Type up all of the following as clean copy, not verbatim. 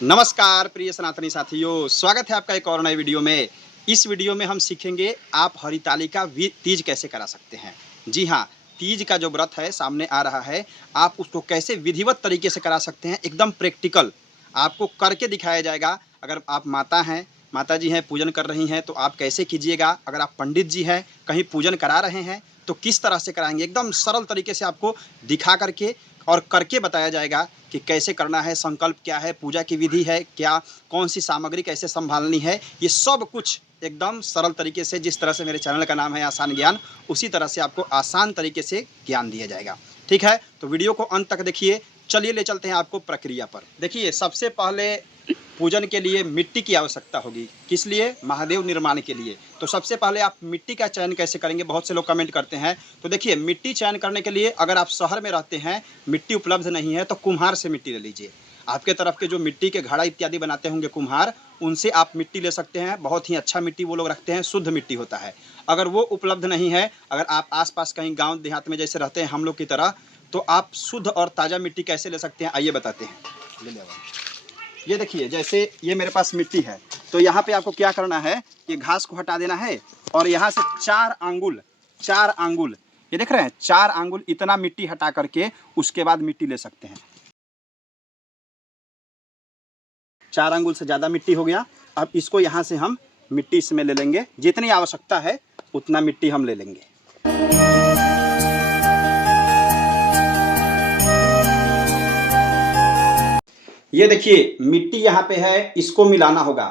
नमस्कार प्रिय सनातनी साथियों, स्वागत है आपका एक और नए वीडियो में। इस वीडियो में हम सीखेंगे आप हरितालिका तीज कैसे करा सकते हैं। जी हाँ, तीज का जो व्रत है सामने आ रहा है, आप उसको कैसे विधिवत तरीके से करा सकते हैं, एकदम प्रैक्टिकल आपको करके दिखाया जाएगा। अगर आप माता हैं, माता जी हैं, पूजन कर रही हैं तो आप कैसे कीजिएगा। अगर आप पंडित जी हैं, कहीं पूजन करा रहे हैं तो किस तरह से कराएंगे, एकदम सरल तरीके से आपको दिखा करके और करके बताया जाएगा कि कैसे करना है, संकल्प क्या है, पूजा की विधि है क्या, कौन सी सामग्री कैसे संभालनी है। ये सब कुछ एकदम सरल तरीके से, जिस तरह से मेरे चैनल का नाम है आसान ज्ञान, उसी तरह से आपको आसान तरीके से ज्ञान दिया जाएगा। ठीक है, तो वीडियो को अंत तक देखिए। चलिए ले चलते हैं आपको प्रक्रिया पर। देखिए, सबसे पहले पूजन के लिए मिट्टी की आवश्यकता होगी। किस लिए? महादेव निर्माण के लिए। तो सबसे पहले आप मिट्टी का चयन कैसे करेंगे, बहुत से लोग कमेंट करते हैं। तो देखिए, मिट्टी चयन करने के लिए अगर आप शहर में रहते हैं, मिट्टी उपलब्ध नहीं है, तो कुम्हार से मिट्टी ले लीजिए। आपके तरफ के जो मिट्टी के घड़ा इत्यादि बनाते होंगे कुम्हार, उनसे आप मिट्टी ले सकते हैं। बहुत ही अच्छा मिट्टी वो लोग रखते हैं, शुद्ध मिट्टी होता है। अगर वो उपलब्ध नहीं है, अगर आप आसपास कहीं गांव देहात में जैसे रहते हैं हम लोग की तरह, तो आप शुद्ध और ताज़ा मिट्टी कैसे ले सकते हैं, आइए बताते हैं। ले ले। ये देखिए, जैसे ये मेरे पास मिट्टी है, तो यहाँ पे आपको क्या करना है, ये घास को हटा देना है और यहाँ से 4 आंगुल, ये देख रहे हैं, 4 आंगुल इतना मिट्टी हटा करके उसके बाद मिट्टी ले सकते हैं। 4 आंगुल से ज़्यादा मिट्टी हो गया। अब इसको यहाँ से हम मिट्टी इसमें ले लेंगे, जितनी आवश्यकता है उतना मिट्टी हम ले लेंगे। ये देखिए, मिट्टी यहाँ पे है, इसको मिलाना होगा।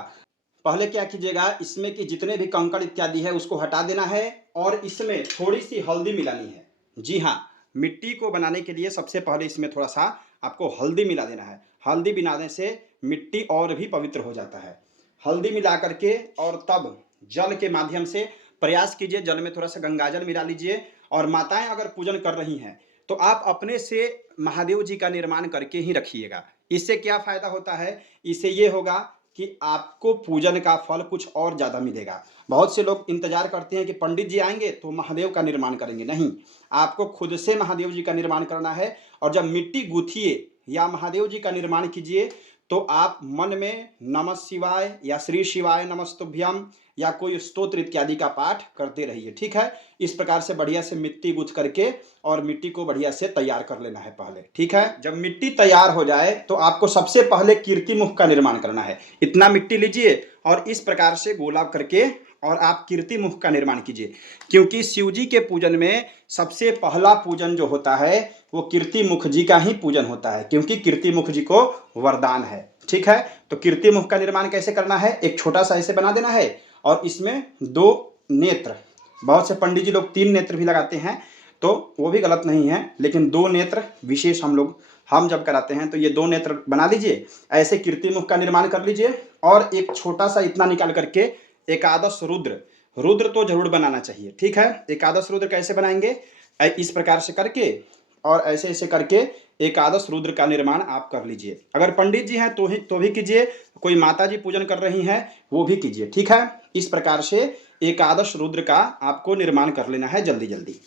पहले क्या कीजिएगा, इसमें कि जितने भी कंकड़ इत्यादि है उसको हटा देना है और इसमें थोड़ी सी हल्दी मिलानी है। जी हाँ, मिट्टी को बनाने के लिए सबसे पहले इसमें थोड़ा सा आपको हल्दी मिला देना है। हल्दी मिलाने से मिट्टी और भी पवित्र हो जाता है। हल्दी मिला करके और तब जल के माध्यम से प्रयास कीजिए, जल में थोड़ा सा गंगाजल मिला लीजिए। और माताएं अगर पूजन कर रही हैं तो आप अपने से महादेव जी का निर्माण करके ही रखिएगा। इससे क्या फायदा होता है, इससे ये होगा कि आपको पूजन का फल कुछ और ज़्यादा मिलेगा। बहुत से लोग इंतजार करते हैं कि पंडित जी आएंगे तो महादेव का निर्माण करेंगे। नहीं, आपको खुद से महादेव जी का निर्माण करना है। और जब मिट्टी गूंथिए या महादेव जी का निर्माण कीजिए तो आप मन में नमः शिवाय या श्री शिवाय नमस्तुभ्यम या कोई स्तोत्र इत्यादि का पाठ करते रहिए। ठीक है, इस प्रकार से बढ़िया से मिट्टी गूंथ करके और मिट्टी को बढ़िया से तैयार कर लेना है पहले। ठीक है, जब मिट्टी तैयार हो जाए तो आपको सबसे पहले कीर्ति मुख का निर्माण करना है। इतना मिट्टी लीजिए और इस प्रकार से गोला करके और आप कीर्ति मुख का निर्माण कीजिए। क्योंकि शिव जी के पूजन में सबसे पहला पूजन जो होता है वो कीर्ति मुख जी का ही पूजन होता है, क्योंकि कीर्ति मुख जी को वरदान है। ठीक है, तो कीर्ति मुख का निर्माण कैसे करना है, एक छोटा सा ऐसे बना देना है और इसमें 2 नेत्र, बहुत से पंडित जी लोग 3 नेत्र भी लगाते हैं, तो वो भी गलत नहीं है, लेकिन 2 नेत्र विशेष हम जब कराते हैं तो ये 2 नेत्र बना लीजिए। ऐसे कीर्ति मुख का निर्माण कर लीजिए और एक छोटा सा इतना निकाल करके एकादश रुद्र, रुद्र तो जरूर बनाना चाहिए। ठीक है, एकादश रुद्र कैसे बनाएंगे, इस प्रकार से करके और ऐसे ऐसे करके एकादश रुद्र का निर्माण आप कर लीजिए। अगर पंडित जी हैं तो भी कीजिए, कोई माता जी पूजन कर रही हैं वो भी कीजिए। ठीक है, इस प्रकार से एकादश रुद्र का आपको निर्माण कर लेना है जल्दी जल्दी।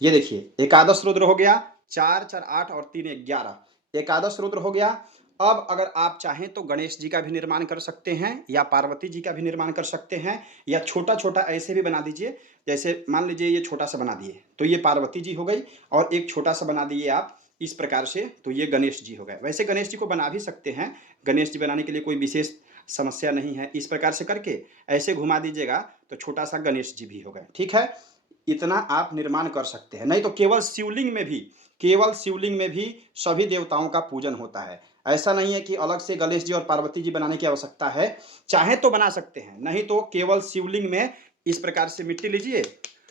ये देखिए, एकादश रुद्र हो गया, 4 4 8 और 3 11, एकादश रुद्र हो गया। अब अगर आप चाहें तो गणेश जी का भी निर्माण कर सकते हैं या पार्वती जी का भी निर्माण कर सकते हैं, या छोटा छोटा ऐसे भी बना दीजिए। जैसे मान लीजिए ये छोटा सा बना दिए तो ये पार्वती जी हो गई, और एक छोटा सा बना दिए आप इस प्रकार से तो ये गणेश जी हो गए। वैसे गणेश जी को बना भी सकते हैं, गणेश जी बनाने के लिए कोई विशेष समस्या नहीं है। इस प्रकार से करके ऐसे घुमा दीजिएगा तो छोटा सा गणेश जी भी हो गए। ठीक है, इतना आप निर्माण कर सकते हैं। नहीं तो केवल शिवलिंग में भी सभी देवताओं का पूजन होता है। ऐसा नहीं है कि अलग से गणेश जी और पार्वती जी बनाने की आवश्यकता है, चाहे तो बना सकते हैं, नहीं तो केवल शिवलिंग में इस प्रकार से मिट्टी लीजिए।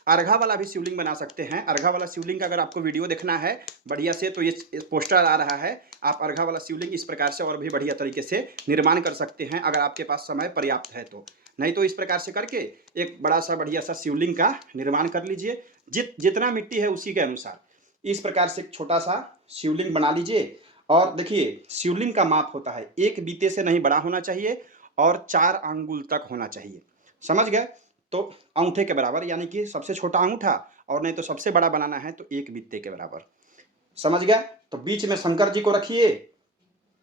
अर्घा वाला भी शिवलिंग बना सकते हैं। अर्घा वाला शिवलिंग का अगर आपको वीडियो देखना है बढ़िया से तो ये पोस्टर आ रहा है, आप अर्घा वाला शिवलिंग इस प्रकार से और भी बढ़िया तरीके से निर्माण कर सकते हैं अगर आपके पास समय पर्याप्त है तो। नहीं तो इस प्रकार से करके एक बड़ा सा बढ़िया सा शिवलिंग का निर्माण कर लीजिए, जितना मिट्टी है उसी के अनुसार। इस प्रकार से एक छोटा सा शिवलिंग बना लीजिए। और देखिए, शिवलिंग का माप होता है, एक बीते से नहीं बड़ा होना चाहिए और 4 अंगुल तक होना चाहिए। समझ गए? तो अंगूठे के बराबर, यानी कि सबसे छोटा अंगूठा और नहीं तो सबसे बड़ा बनाना है तो 1 बित्ते के बराबर। समझ गया? तो बीच में शंकर जी को रखिए,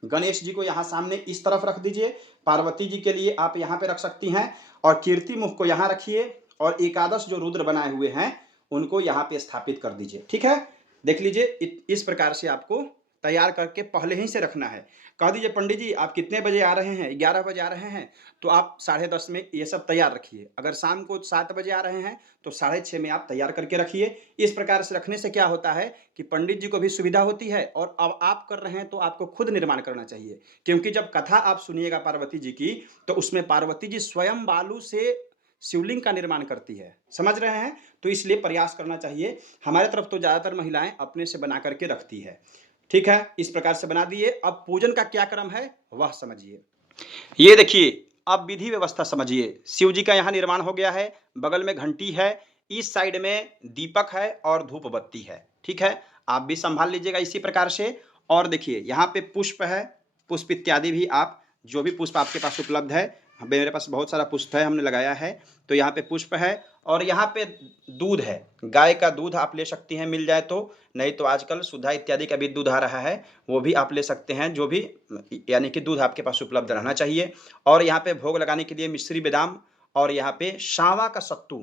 गणेश जी को यहाँ सामने इस तरफ रख दीजिए, पार्वती जी के लिए आप यहाँ पे रख सकती हैं, और कीर्ति मुख को यहाँ रखिए, और एकादश जो रुद्र बनाए हुए हैं उनको यहाँ पे स्थापित कर दीजिए। ठीक है, देख लीजिए इस प्रकार से आपको तैयार करके पहले ही से रखना है। कह दीजिए पंडित जी आप कितने बजे आ रहे हैं, 11 बजे आ रहे हैं, तो आप 10:30 में ये सब तैयार रखिए। अगर शाम को 7 बजे आ रहे हैं तो 6:30 में आप तैयार करके रखिए। इस प्रकार से रखने से क्या होता है कि पंडित जी को भी सुविधा होती है, और अब आप कर रहे हैं तो आपको खुद निर्माण करना चाहिए, क्योंकि जब कथा आप सुनिएगा पार्वती जी की तो उसमें पार्वती जी स्वयं बालू से शिवलिंग का निर्माण करती है। समझ रहे हैं? तो इसलिए प्रयास करना चाहिए। हमारे तरफ तो ज़्यादातर महिलाएं अपने से बना करके रखती है। ठीक है, इस प्रकार से बना दिए। अब पूजन का क्या क्रम है वह समझिए। ये देखिए, अब विधि व्यवस्था समझिए। शिव जी का यहाँ निर्माण हो गया है, बगल में घंटी है, इस साइड में दीपक है और धूप बत्ती है। ठीक है, आप भी संभाल लीजिएगा इसी प्रकार से। और देखिए यहाँ पे पुष्प है, पुष्प इत्यादि भी आप जो भी पुष्प आपके पास उपलब्ध है, मेरे पास बहुत सारा पुष्प है, हमने लगाया है, तो यहाँ पे पुष्प है। और यहाँ पे दूध है, गाय का दूध आप ले सकती हैं मिल जाए तो, नहीं तो आजकल सुधा इत्यादि का भी दूध आ रहा है, वो भी आप ले सकते हैं, जो भी यानी कि दूध आपके पास उपलब्ध रहना चाहिए। और यहाँ पे भोग लगाने के लिए मिश्री बादाम, और यहाँ पे सांवा का सत्तू,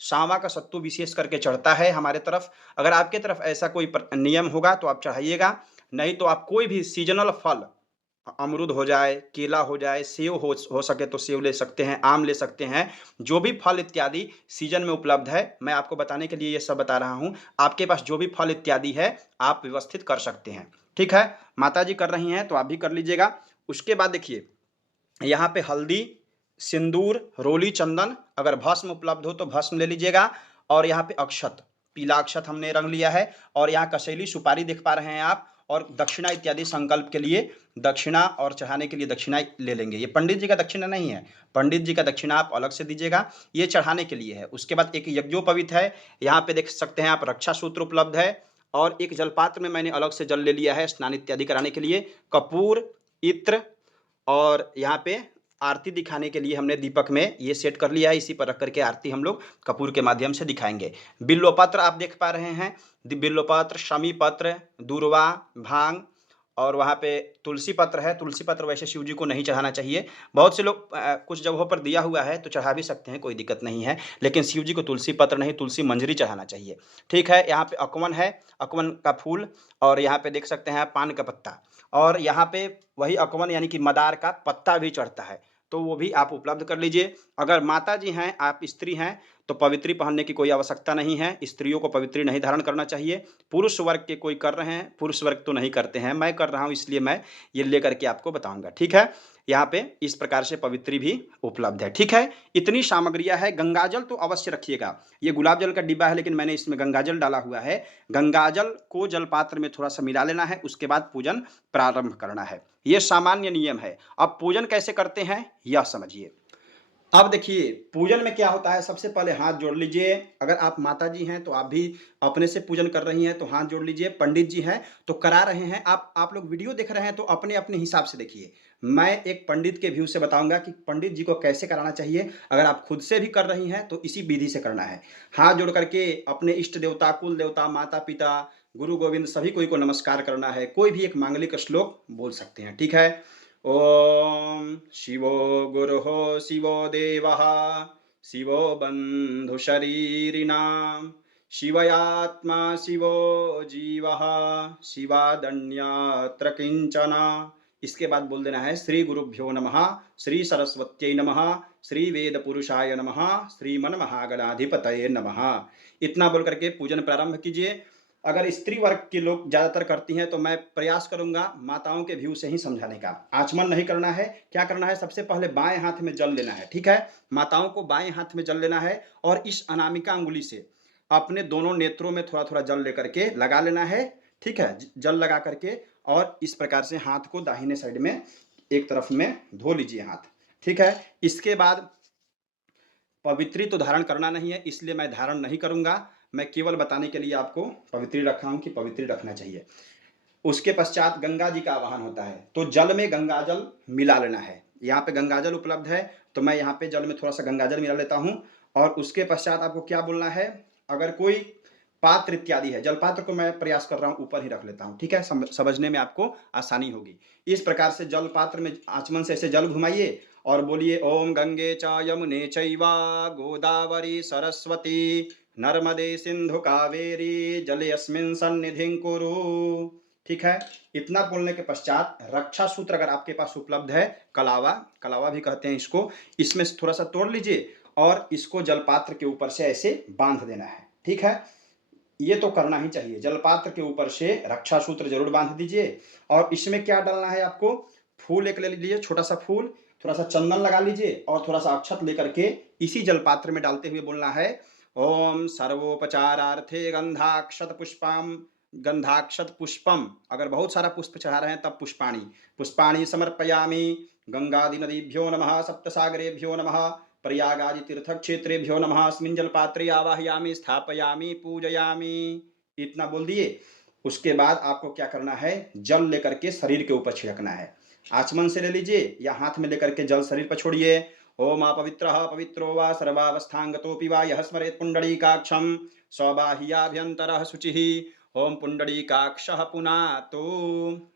सांवा का सत्तू विशेष करके चढ़ता है हमारे तरफ। अगर आपके तरफ ऐसा कोई नियम होगा तो आप चढ़ाइएगा, नहीं तो आप कोई भी सीजनल फल, अमरूद हो जाए, केला हो जाए, सेव हो सके तो सेव ले सकते हैं, आम ले सकते हैं, जो भी फल इत्यादि सीजन में उपलब्ध है, मैं आपको बताने के लिए ये सब बता रहा हूँ। आपके पास जो भी फल इत्यादि है आप व्यवस्थित कर सकते हैं। ठीक है, माता जी कर रही हैं तो आप भी कर लीजिएगा। उसके बाद देखिए यहाँ पे हल्दी, सिंदूर, रोली, चंदन, अगर भस्म उपलब्ध हो तो भस्म ले लीजिएगा। और यहाँ पे अक्षत, पीला अक्षत हमने रंग लिया है, और यहाँ कसेली सुपारी देख पा रहे हैं आप, और दक्षिणा इत्यादि संकल्प के लिए दक्षिणा और चढ़ाने के लिए दक्षिणा ले लेंगे। ये पंडित जी का दक्षिणा नहीं है, पंडित जी का दक्षिणा आप अलग से दीजिएगा, ये चढ़ाने के लिए है। उसके बाद एक यज्ञोपवीत है, यहाँ पे देख सकते हैं आप, रक्षा सूत्र उपलब्ध है, और एक जलपात्र में मैंने अलग से जल ले लिया है स्नान इत्यादि कराने के लिए, कपूर, इत्र, और यहाँ पे आरती दिखाने के लिए हमने दीपक में ये सेट कर लिया है, इसी पर रख करके आरती हम लोग कपूर के माध्यम से दिखाएंगे। बिल्वपत्र आप देख पा रहे हैं, बिल्वपत्र, शमी पत्र, दूर्वा, भांग, और वहाँ पे तुलसी पत्र है। तुलसी पत्र वैसे शिव जी को नहीं चढ़ाना चाहिए, बहुत से लोग कुछ जगहों पर दिया हुआ है तो चढ़ा भी सकते हैं, कोई दिक्कत नहीं है, लेकिन शिव जी को तुलसी पत्र नहीं, तुलसी मंजरी चढ़ाना चाहिए। ठीक है, यहाँ पे अकवन है, अकवन का फूल, और यहाँ पे देख सकते हैं पान का पत्ता, और यहाँ पे वही अकवन यानी कि मदार का पत्ता भी चढ़ता है, तो वो भी आप उपलब्ध कर लीजिए। अगर माता जी हैं, आप स्त्री हैं, तो पवित्री पहनने की कोई आवश्यकता नहीं है, स्त्रियों को पवित्री नहीं धारण करना चाहिए। पुरुष वर्ग के कोई कर रहे हैं, पुरुष वर्ग तो नहीं करते हैं, मैं कर रहा हूँ इसलिए मैं ये लेकर के आपको बताऊंगा। ठीक है, यहाँ पे इस प्रकार से पवित्री भी उपलब्ध है। ठीक है, इतनी सामग्रियां है। गंगाजल तो अवश्य रखिएगा, ये गुलाब जल का डिब्बा है लेकिन मैंने इसमें गंगाजल डाला हुआ है। गंगाजल को जलपात्र में थोड़ा सा मिला लेना है, उसके बाद पूजन प्रारंभ करना है, ये सामान्य नियम है। अब पूजन कैसे करते हैं यह समझिए। अब देखिए पूजन में क्या होता है, सबसे पहले हाथ जोड़ लीजिए। अगर आप माता जी हैं तो आप भी अपने से पूजन कर रही हैं तो हाथ जोड़ लीजिए। पंडित जी हैं तो करा रहे हैं, आप लोग वीडियो देख रहे हैं तो अपने अपने हिसाब से देखिए। मैं एक पंडित के व्यू से बताऊंगा कि पंडित जी को कैसे कराना चाहिए। अगर आप खुद से भी कर रही हैं तो इसी विधि से करना है। हाथ जोड़ करके अपने इष्ट देवता, कुल देवता, माता पिता, गुरु गोविंद सभी कोई को नमस्कार करना है। कोई भी एक मांगलिक श्लोक बोल सकते हैं। ठीक है, ओम शिवो गुरुः शिवो देवः शिवो बन्धुशरीरिणां शिवयात्मा शिवो जीवः शिवादन्यत्र किंचन। इसके बाद बोल देना है श्री गुरुभ्यो नमः, श्री सरस्वत्यै नमः, श्री वेद पुरुषाय नमः, श्रीमन महागणाधिपतये नमः। इतना बोल करके पूजन प्रारंभ कीजिए। अगर स्त्री वर्ग के लोग ज़्यादातर करती हैं तो मैं प्रयास करूंगा माताओं के व्यू से ही समझाने का। आचमन नहीं करना है। क्या करना है, सबसे पहले बाएं हाथ में जल लेना है। ठीक है, माताओं को बाएं हाथ में जल लेना है, और इस अनामिका अंगुली से अपने दोनों नेत्रों में थोड़ा थोड़ा जल लेकर के लगा लेना है। ठीक है, जल लगा करके और इस प्रकार से हाथ को दाहिने साइड में एक तरफ में धो लीजिए हाथ। ठीक है, इसके बाद पवित्री तो धारण करना नहीं है, इसलिए मैं धारण नहीं करूंगा, मैं केवल बताने के लिए आपको पवित्री रखा हूं कि पवित्री रखना चाहिए। उसके पश्चात गंगा जी का आवाहन होता है, तो जल में गंगाजल मिला लेना है। यहाँ पे गंगाजल उपलब्ध है तो मैं यहाँ पे जल में थोड़ा सा गंगाजल मिला लेता हूँ। और उसके पश्चात आपको क्या बोलना है, अगर कोई पात्र इत्यादि है, जलपात्र को मैं प्रयास कर रहा हूँ ऊपर ही रख लेता हूँ, ठीक है, समझने में आपको आसानी होगी। इस प्रकार से जलपात्र में आचमन से ऐसे जल घुमाइए और बोलिए ओम गंगे च यमुने चैवा गोदावरी सरस्वती नर्मदे सिंधु कावेरी जले अस्मिन् सन्निधिं कुरु। ठीक है, इतना बोलने के पश्चात रक्षा सूत्र अगर आपके पास उपलब्ध है, कलावा, कलावा भी कहते हैं इसको, इसमें से थोड़ा सा तोड़ लीजिए और इसको जलपात्र के ऊपर से ऐसे बांध देना है। ठीक है, ये तो करना ही चाहिए, जलपात्र के ऊपर से रक्षा सूत्र जरूर बांध दीजिए। और इसमें क्या डालना है आपको, फूल एक ले लीजिए, छोटा सा फूल, थोड़ा सा चंदन लगा लीजिए और थोड़ा सा अक्षत लेकर के इसी जलपात्र में डालते हुए बोलना है ओम सर्वोपचारार्थे गंधाक्षत पुष्पम, अगर बहुत सारा पुष्प चढ़ा रहे हैं तब पुष्पाणी पुष्पाणी समर्पयामि, गंगादि नदीभ्यो नमः, सप्तसागरेभ्यो नमः, प्रयागादि तीर्थ क्षेत्रेभ्यो नमः, अस्मिन् जलपात्रे आवाहयामि स्थापयामि पूजयामि। इतना बोल दिए। उसके बाद आपको क्या करना है, जल लेकर के शरीर के ऊपर छिड़कना है। आचमन से ले लीजिए या हाथ में लेकर के जल शरीर पर छोड़िए। ओम अपवित्रः पवित्रो वा सर्वावस्थांगतोऽपि वा यः स्मरेत् पुंडरीकाक्षं स्वबाह्याभ्यन्तरः शुचिः ओम पुंडरीकाक्षः पुनातो।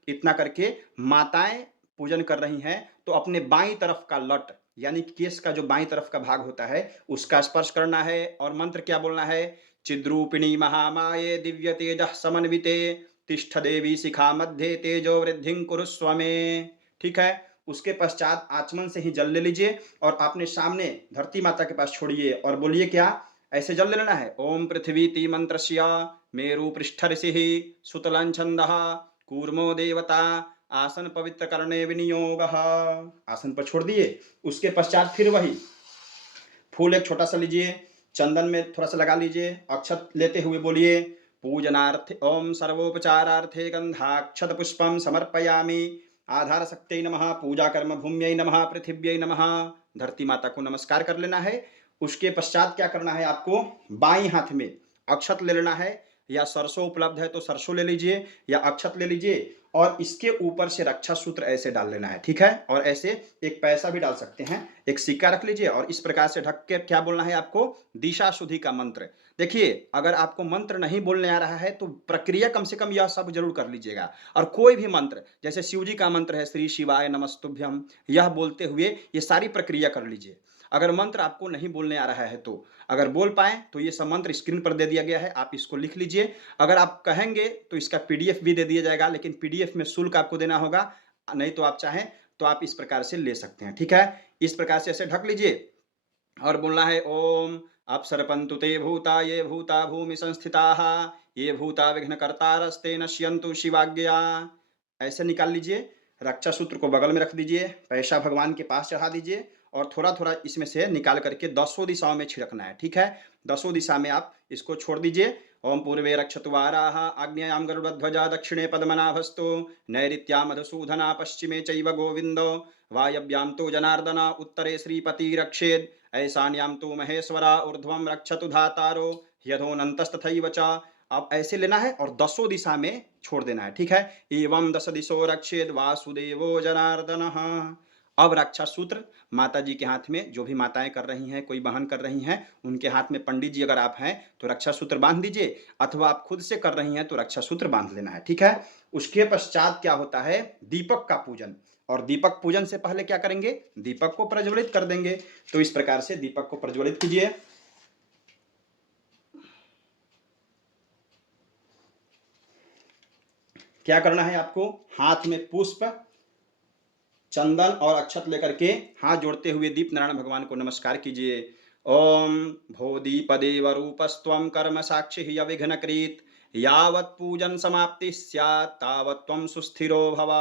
इतना करके माताएं पूजन कर रही हैं तो अपने बाईं तरफ का लट यानी केस का जो बाईं तरफ का भाग होता है उसका स्पर्श करना है और मंत्र क्या बोलना है, चिद्रूपिणी महामाये दिव्य तेज समन्विते तिष्ठ देवी शिखा मध्य तेजो वृद्धि कुरुस्व में। ठीक है, उसके पश्चात आचमन से ही जल ले लीजिए और अपने सामने धरती माता के पास छोड़िए और बोलिए क्या, ऐसे जल ले लेना है ओम पृथ्वी मंत्रस्य मेरु पृष्ठ ऋषि सुतलं छंदः कूर्मो देवता आसन पवित्र करने विनियोग, आसन पर छोड़ दिए। उसके पश्चात फिर वही फूल एक छोटा सा लीजिए, चंदन में थोड़ा सा लगा लीजिए, अक्षत लेते हुए बोलिए पूजनार्थे ओम सर्वोपचारार्थे गंधाक्षत पुष्पम समर्पयामि, आधार शक्ति नमः, पूजा कर्म भूम्यै नमः, पृथिव्यै नमः, धरती माता को नमस्कार कर लेना है। उसके पश्चात क्या करना है, आपको बाईं हाथ में अक्षत ले लेना है, या सरसों उपलब्ध है तो सरसों ले लीजिए या अक्षत ले लीजिए और इसके ऊपर से रक्षा सूत्र ऐसे डाल लेना है। ठीक है, और ऐसे एक पैसा भी डाल सकते हैं, एक सिक्का रख लीजिए और इस प्रकार से ढक के क्या बोलना है आपको, दिशा शुद्धि का मंत्र। देखिए अगर आपको मंत्र नहीं बोलने आ रहा है तो प्रक्रिया कम से कम यह सब जरूर कर लीजिएगा। और कोई भी मंत्र जैसे शिव जी का मंत्र है श्री शिवाय नमस्तुभ्यम, यह बोलते हुए ये सारी प्रक्रिया कर लीजिए। अगर मंत्र आपको नहीं बोलने आ रहा है तो अगर बोल पाए तो ये सब मंत्र स्क्रीन पर दे दिया गया है, आप इसको लिख लीजिए। अगर आप कहेंगे तो इसका पीडीएफ भी दे दिया जाएगा, लेकिन पीडीएफ में शुल्क आपको देना होगा, नहीं तो आप चाहें तो आप इस प्रकार से ले सकते हैं। ठीक है, इस प्रकार से ऐसे ढक लीजिए और बोलना है ओम अपसर्पन्तु ते भूता ये भूता भूमि संस्थिताः ये भूता विघ्नकर्तारस्ते नश्यन्तु शिवाज्ञया। ऐसे निकाल लीजिए, रक्षा सूत्र को बगल में रख दीजिए, पैसा भगवान के पास चढ़ा दीजिए और थोड़ा थोड़ा इसमें से निकाल करके 10 दिशाओं में छिड़कना है। ठीक है, 10 दिशा में आप इसको छोड़ दीजिए। ओम पूर्वे रक्षतु वाराः आग्नेयां गरुडध्वजा दक्षिणे पद्मनाभस्तु नैऋत्यां मधुसूदना पश्चिमे चैव गोविन्दो वायव्यां तु जनार्दन उत्तरे श्रीपति रक्षेद ऐशान्यां तु महेश्वरा ऊर्ध्वं रक्षतु धातारो यथोनन्तस्तथैव च। अब ऐसे लेना है और 10 दिशा में छोड़ देना है। ठीक है, एवं 10 दिशो रक्षेद वासुदेवो जनार्दनः। अब रक्षा सूत्र माता जी के हाथ में, जो भी माताएं कर रही हैं, कोई बहन कर रही हैं, उनके हाथ में, पंडित जी अगर आप हैं तो रक्षा सूत्र बांध दीजिए, अथवा आप खुद से कर रही हैं तो रक्षा सूत्र बांध लेना है। ठीक है, उसके पश्चात क्या होता है, दीपक का पूजन। और दीपक पूजन से पहले क्या करेंगे, दीपक को प्रज्वलित कर देंगे। तो इस प्रकार से दीपक को प्रज्वलित कीजिए। क्या करना है आपको, हाथ में पुष्प, चंदन और अक्षत लेकर के हाथ जोड़ते हुए दीप नारायण भगवान को नमस्कार कीजिए। ओम भो दीपदेव रूपस्त्वं कर्म साक्षी अविघ्नकृत यावत् पूजन समाप्ति स्यात् तावत् त्वं सुस्थिरो भव।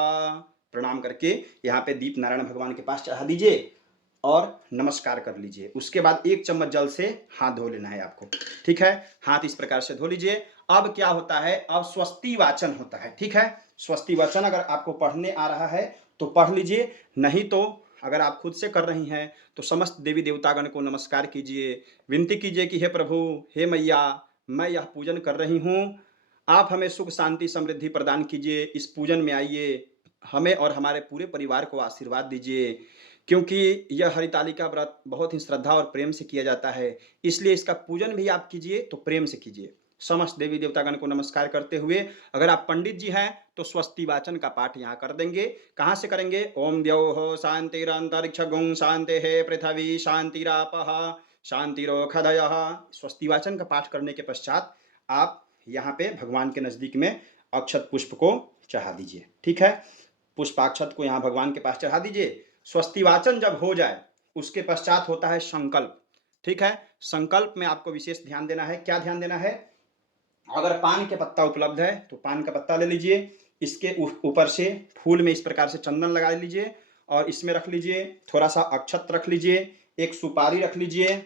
प्रणाम करके यहाँ पे दीप नारायण भगवान के पास चढ़ा दीजिए और नमस्कार कर लीजिए। उसके बाद 1 चम्मच जल से हाथ धो लेना है आपको। ठीक है, हाथ इस प्रकार से धो लीजिए। अब क्या होता है, अब स्वस्ति वाचन होता है। ठीक है, स्वस्ति वाचन अगर आपको पढ़ने आ रहा है तो पढ़ लीजिए, नहीं तो अगर आप खुद से कर रही हैं तो समस्त देवी देवतागण को नमस्कार कीजिए, विनती कीजिए कि हे प्रभु, हे मैया, मैं यह पूजन कर रही हूँ, आप हमें सुख शांति समृद्धि प्रदान कीजिए, इस पूजन में आइए, हमें और हमारे पूरे परिवार को आशीर्वाद दीजिए, क्योंकि यह हरितालिका व्रत बहुत ही श्रद्धा और प्रेम से किया जाता है, इसलिए इसका पूजन भी आप कीजिए तो प्रेम से कीजिए। समस्त देवी देवतागण को नमस्कार करते हुए, अगर आप पंडित जी हैं तो स्वस्ति वाचन का पाठ यहाँ कर देंगे। कहाँ से करेंगे? ओम द्यौः शांतिरंतरिक्षगुं शांतिः पृथ्वी शांतिरापः शांतिरोषधयः। स्वस्ति वाचन का पाठ करने के पश्चात आप यहाँ पे भगवान के नजदीक में अक्षत पुष्प को चढ़ा दीजिए। ठीक है, पुष्पाक्षत को यहाँ भगवान के पास चढ़ा दीजिए। स्वस्ति वाचन जब हो जाए उसके पश्चात होता है संकल्प। ठीक है, संकल्प में आपको विशेष ध्यान देना है। क्या ध्यान देना है? अगर पान के पत्ता उपलब्ध है तो पान का पत्ता ले लीजिए, इसके ऊपर से फूल में इस प्रकार से चंदन लगा लीजिए और इसमें रख लीजिए, थोड़ा सा अक्षत रख लीजिए, एक सुपारी रख लीजिए।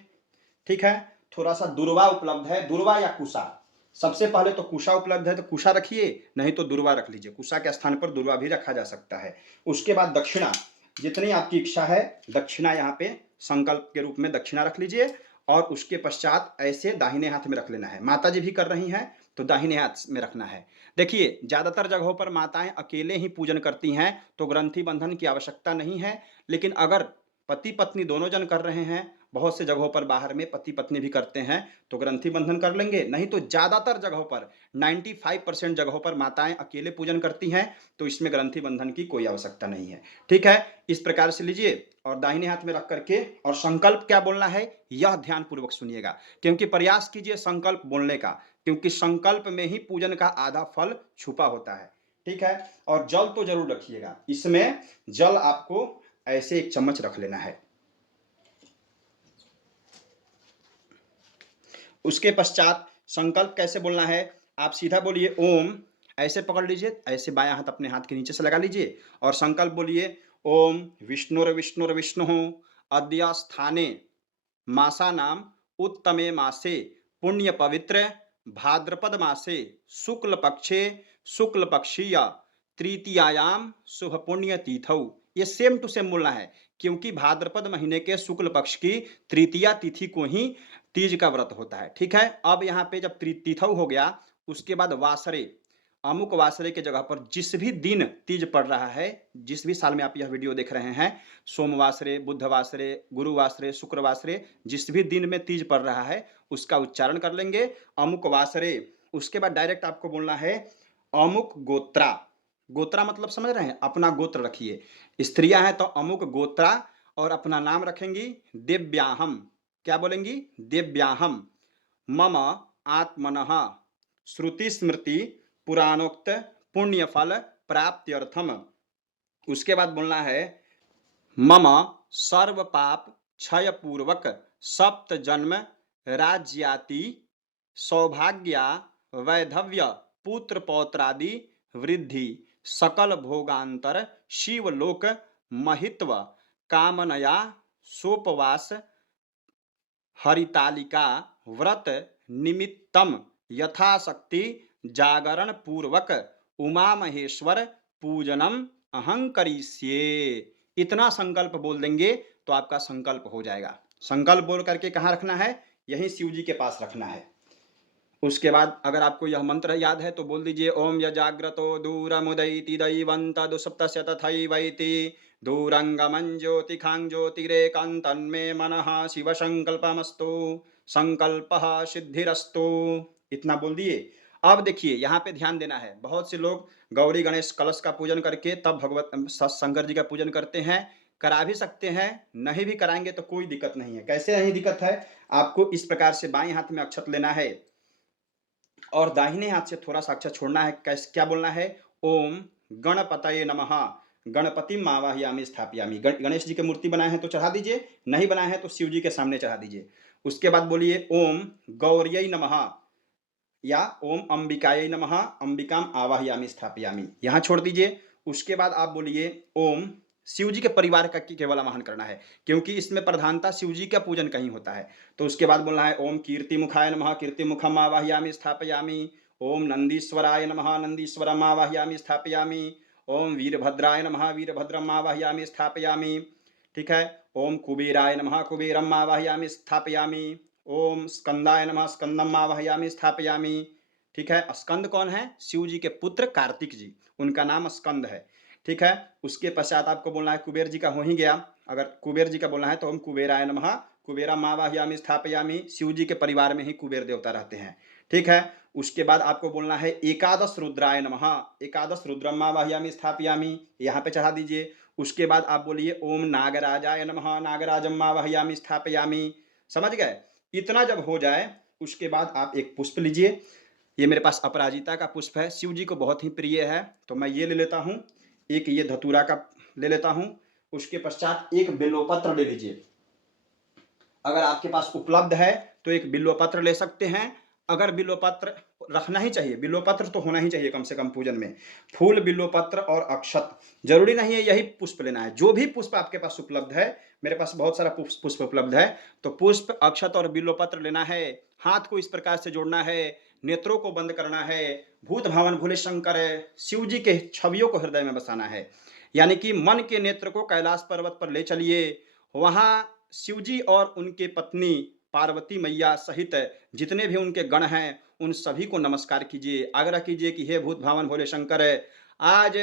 ठीक है, थोड़ा सा दुर्वा उपलब्ध है, दुर्वा या कुशा। सबसे पहले तो कुशा उपलब्ध है तो कुशा रखिए, नहीं तो दुर्वा रख लीजिए। कुशा के स्थान पर दुर्वा भी रखा जा सकता है। उसके बाद दक्षिणा, जितनी आपकी इच्छा है दक्षिणा यहाँ पे संकल्प के रूप में दक्षिणा रख लीजिए और उसके पश्चात ऐसे दाहिने हाथ में रख लेना है। माता जी भी कर रही हैं तो दाहिने हाथ में रखना है। देखिए, ज्यादातर जगहों पर माताएं अकेले ही पूजन करती हैं तो ग्रंथि बंधन की आवश्यकता नहीं है, लेकिन अगर पति पत्नी दोनों जन कर रहे हैं, बहुत से जगहों पर बाहर में पति पत्नी भी करते हैं तो ग्रंथि बंधन कर लेंगे। नहीं तो ज्यादातर जगहों पर 95% जगहों पर माताएं अकेले पूजन करती हैं तो इसमें ग्रंथि बंधन की कोई आवश्यकता नहीं है। ठीक है, इस प्रकार से लीजिए और दाहिने हाथ में रख करके, और संकल्प क्या बोलना है यह ध्यान पूर्वक सुनिएगा, क्योंकि प्रयास कीजिए संकल्प बोलने का, क्योंकि संकल्प में ही पूजन का आधा फल छुपा होता है। ठीक है, और जल तो जरूर रखिएगा। इसमें जल आपको ऐसे 1 चम्मच रख लेना है। उसके पश्चात संकल्प कैसे बोलना है? आप सीधा बोलिए ओम, ऐसे पकड़ लीजिए, ऐसे बायां हाथ अपने हाथ के नीचे से लगा लीजिए और संकल्प बोलिए ओम विष्णुर्विष्णुर्विष्णु अद्य स्थाने मासानाम उत्तमे मासे पुण्य पवित्र भाद्रपद मासे शुक्ल पक्षे शुक्ल पक्षीय तृतीयायाम शुभ पुण्य तिथौ। ये सेम टू सेम बोलना है, क्योंकि भाद्रपद महीने के शुक्ल पक्ष की तृतीया तिथि को ही तीज का व्रत होता है। ठीक है, अब यहाँ पे जब तिथौ हो गया उसके बाद वासरे, अमुक वासरे के जगह पर जिस भी दिन तीज पड़ रहा है, जिस भी साल में आप यह वीडियो देख रहे हैं, सोमवासरे, बुधवासरे, गुरुवासरे, शुक्रवासरे, जिस भी दिन में तीज पड़ रहा है उसका उच्चारण कर लेंगे अमुक वासरे। उसके बाद डायरेक्ट आपको बोलना है अमुक गोत्रा। गोत्रा मतलब समझ रहे हैं, अपना गोत्र रखिए। स्त्रियां हैं तो अमुक गोत्रा और अपना नाम रखेंगी देव्याहम। क्या बोलेंगी? देव्याहम मम आत्मनः श्रुति स्मृति पुराणोक्त पुण्य फल प्राप्त्यर्थम। उसके बाद बोलना है मम सर्व पाप क्षय पूर्वक सप्त जन्म राज्याति सौभाग्या वैधव्य पुत्र पौत्रादि वृद्धि सकल भोगांतर शिवलोक महित्व कामनया सोपवास हरितालिका व्रत निमित्तम यथाशक्ति जागरण पूर्वक उमा महेश्वर पूजनम अहं करिष्ये। इतना संकल्प बोल देंगे तो आपका संकल्प हो जाएगा। संकल्प बोल करके कहाँ रखना है? यहीं शिव जी के पास रखना है। उसके बाद अगर आपको यह मंत्र याद है तो बोल दीजिए ओम यजाग्रतो दूरमुदैति दैवंत दुसप्तस्य तथैवैति दूरंगमं ज्योतिखां ज्योतिरेकांतन्मे मनः शिव संकल्पमस्तु संकल्पः सिद्धिरस्तु। इतना बोल दिए। अब देखिए यहाँ पे ध्यान देना है, बहुत से लोग गौरी गणेश कलश का पूजन करके तब भगवत शंकर जी का पूजन करते हैं। करा भी सकते हैं, नहीं भी कराएंगे तो कोई दिक्कत नहीं है। कैसे नहीं दिक्कत है? आपको इस प्रकार से बाएं हाथ में अक्षत लेना है और दाहिने हाथ से थोड़ा सा अक्षर छोड़ना है। कैसे, क्या बोलना है? ओम गणपतये नमः गणपति मावाहयामी स्थापयामी। गणेश जी की मूर्ति बनाए हैं तो चढ़ा दीजिए, नहीं बनाए हैं तो शिव जी के सामने चढ़ा दीजिए। उसके बाद बोलिए ओम गौर्यै नमः या ओम अंबिकायै नमः अंबिकाम आवाहयामी स्थापयामी, यहाँ छोड़ दीजिए। उसके बाद आप बोलिए ओम, शिव जी के परिवार का केवल आवाहन करना है क्योंकि इसमें प्रधानता शिव जी का पूजन कहीं होता है। तो उसके बाद बोलना है ओम कीर्तिमुखाय नमः कीर्तिमुखम आवाहयामी स्थापयामी। ओम नंदीश्वराय नमः नंदीश्वरम आवाहयामी स्थापयामी। ओम वीरभद्राय नमः वीरभद्रम आवाहयामी स्थापयामी। ठीक है, ओम कुबेराय नमः कुबेरम आवाहयामी स्थापयामी। ओम स्कंदाय नमः स्कंदम आवाहयामी स्थापयामी। ठीक है, स्कंद कौन है? शिव जी के पुत्र कार्तिक जी, उनका नाम स्कंद है। ठीक है, उसके पश्चात आपको बोलना है कुबेर जी का हो ही गया। अगर कुबेर जी का बोलना है तो हम कुबेराय नमः कुबेरम आवाहयामी स्थापयामी। शिव जी के परिवार में ही कुबेर देवता रहते हैं। ठीक है, उसके बाद आपको बोलना है एकादश रुद्राय नमः, एकादश रुद्रम आवाहयामि स्थापयामि, यहाँ पे चढ़ा दीजिए। उसके बाद आप बोलिए ओम नागराजाय नमः, नागराजम आवाहयामि स्थापयामि। समझ गए? इतना जब हो जाए उसके बाद आप एक पुष्प लीजिए। ये मेरे पास अपराजिता का पुष्प है, शिव जी को बहुत ही प्रिय है, तो मैं ये ले लेता हूँ। एक ये धतूरा का ले लेता हूँ। उसके पश्चात एक बिल्वपत्र ले लीजिए। अगर आपके पास उपलब्ध है तो एक बिल्वपत्र ले सकते हैं। अगर बिल्वपत्र रखना ही चाहिए, बिल्वपत्र तो होना ही चाहिए कम से कम पूजन में। फूल, बिल्वपत्र और अक्षत, जरूरी नहीं है यही पुष्प लेना है, जो भी पुष्प आपके पास उपलब्ध है। मेरे पास बहुत सारा पुष्प उपलब्ध है, तो पुष्प, अक्षत और बिल्वपत्र लेना है। हाथ को इस प्रकार से जोड़ना है, नेत्रों को बंद करना है, भूत भावन भोले शंकर शिव जी के छवियों को हृदय में बसाना है। यानी कि मन के नेत्र को कैलाश पर्वत पर ले चलिए। वहां शिवजी और उनके पत्नी पार्वती मैया सहित जितने भी उनके गण हैं उन सभी को नमस्कार कीजिए। आग्रह कीजिए कि हे भूत भावन भोले शंकर, आज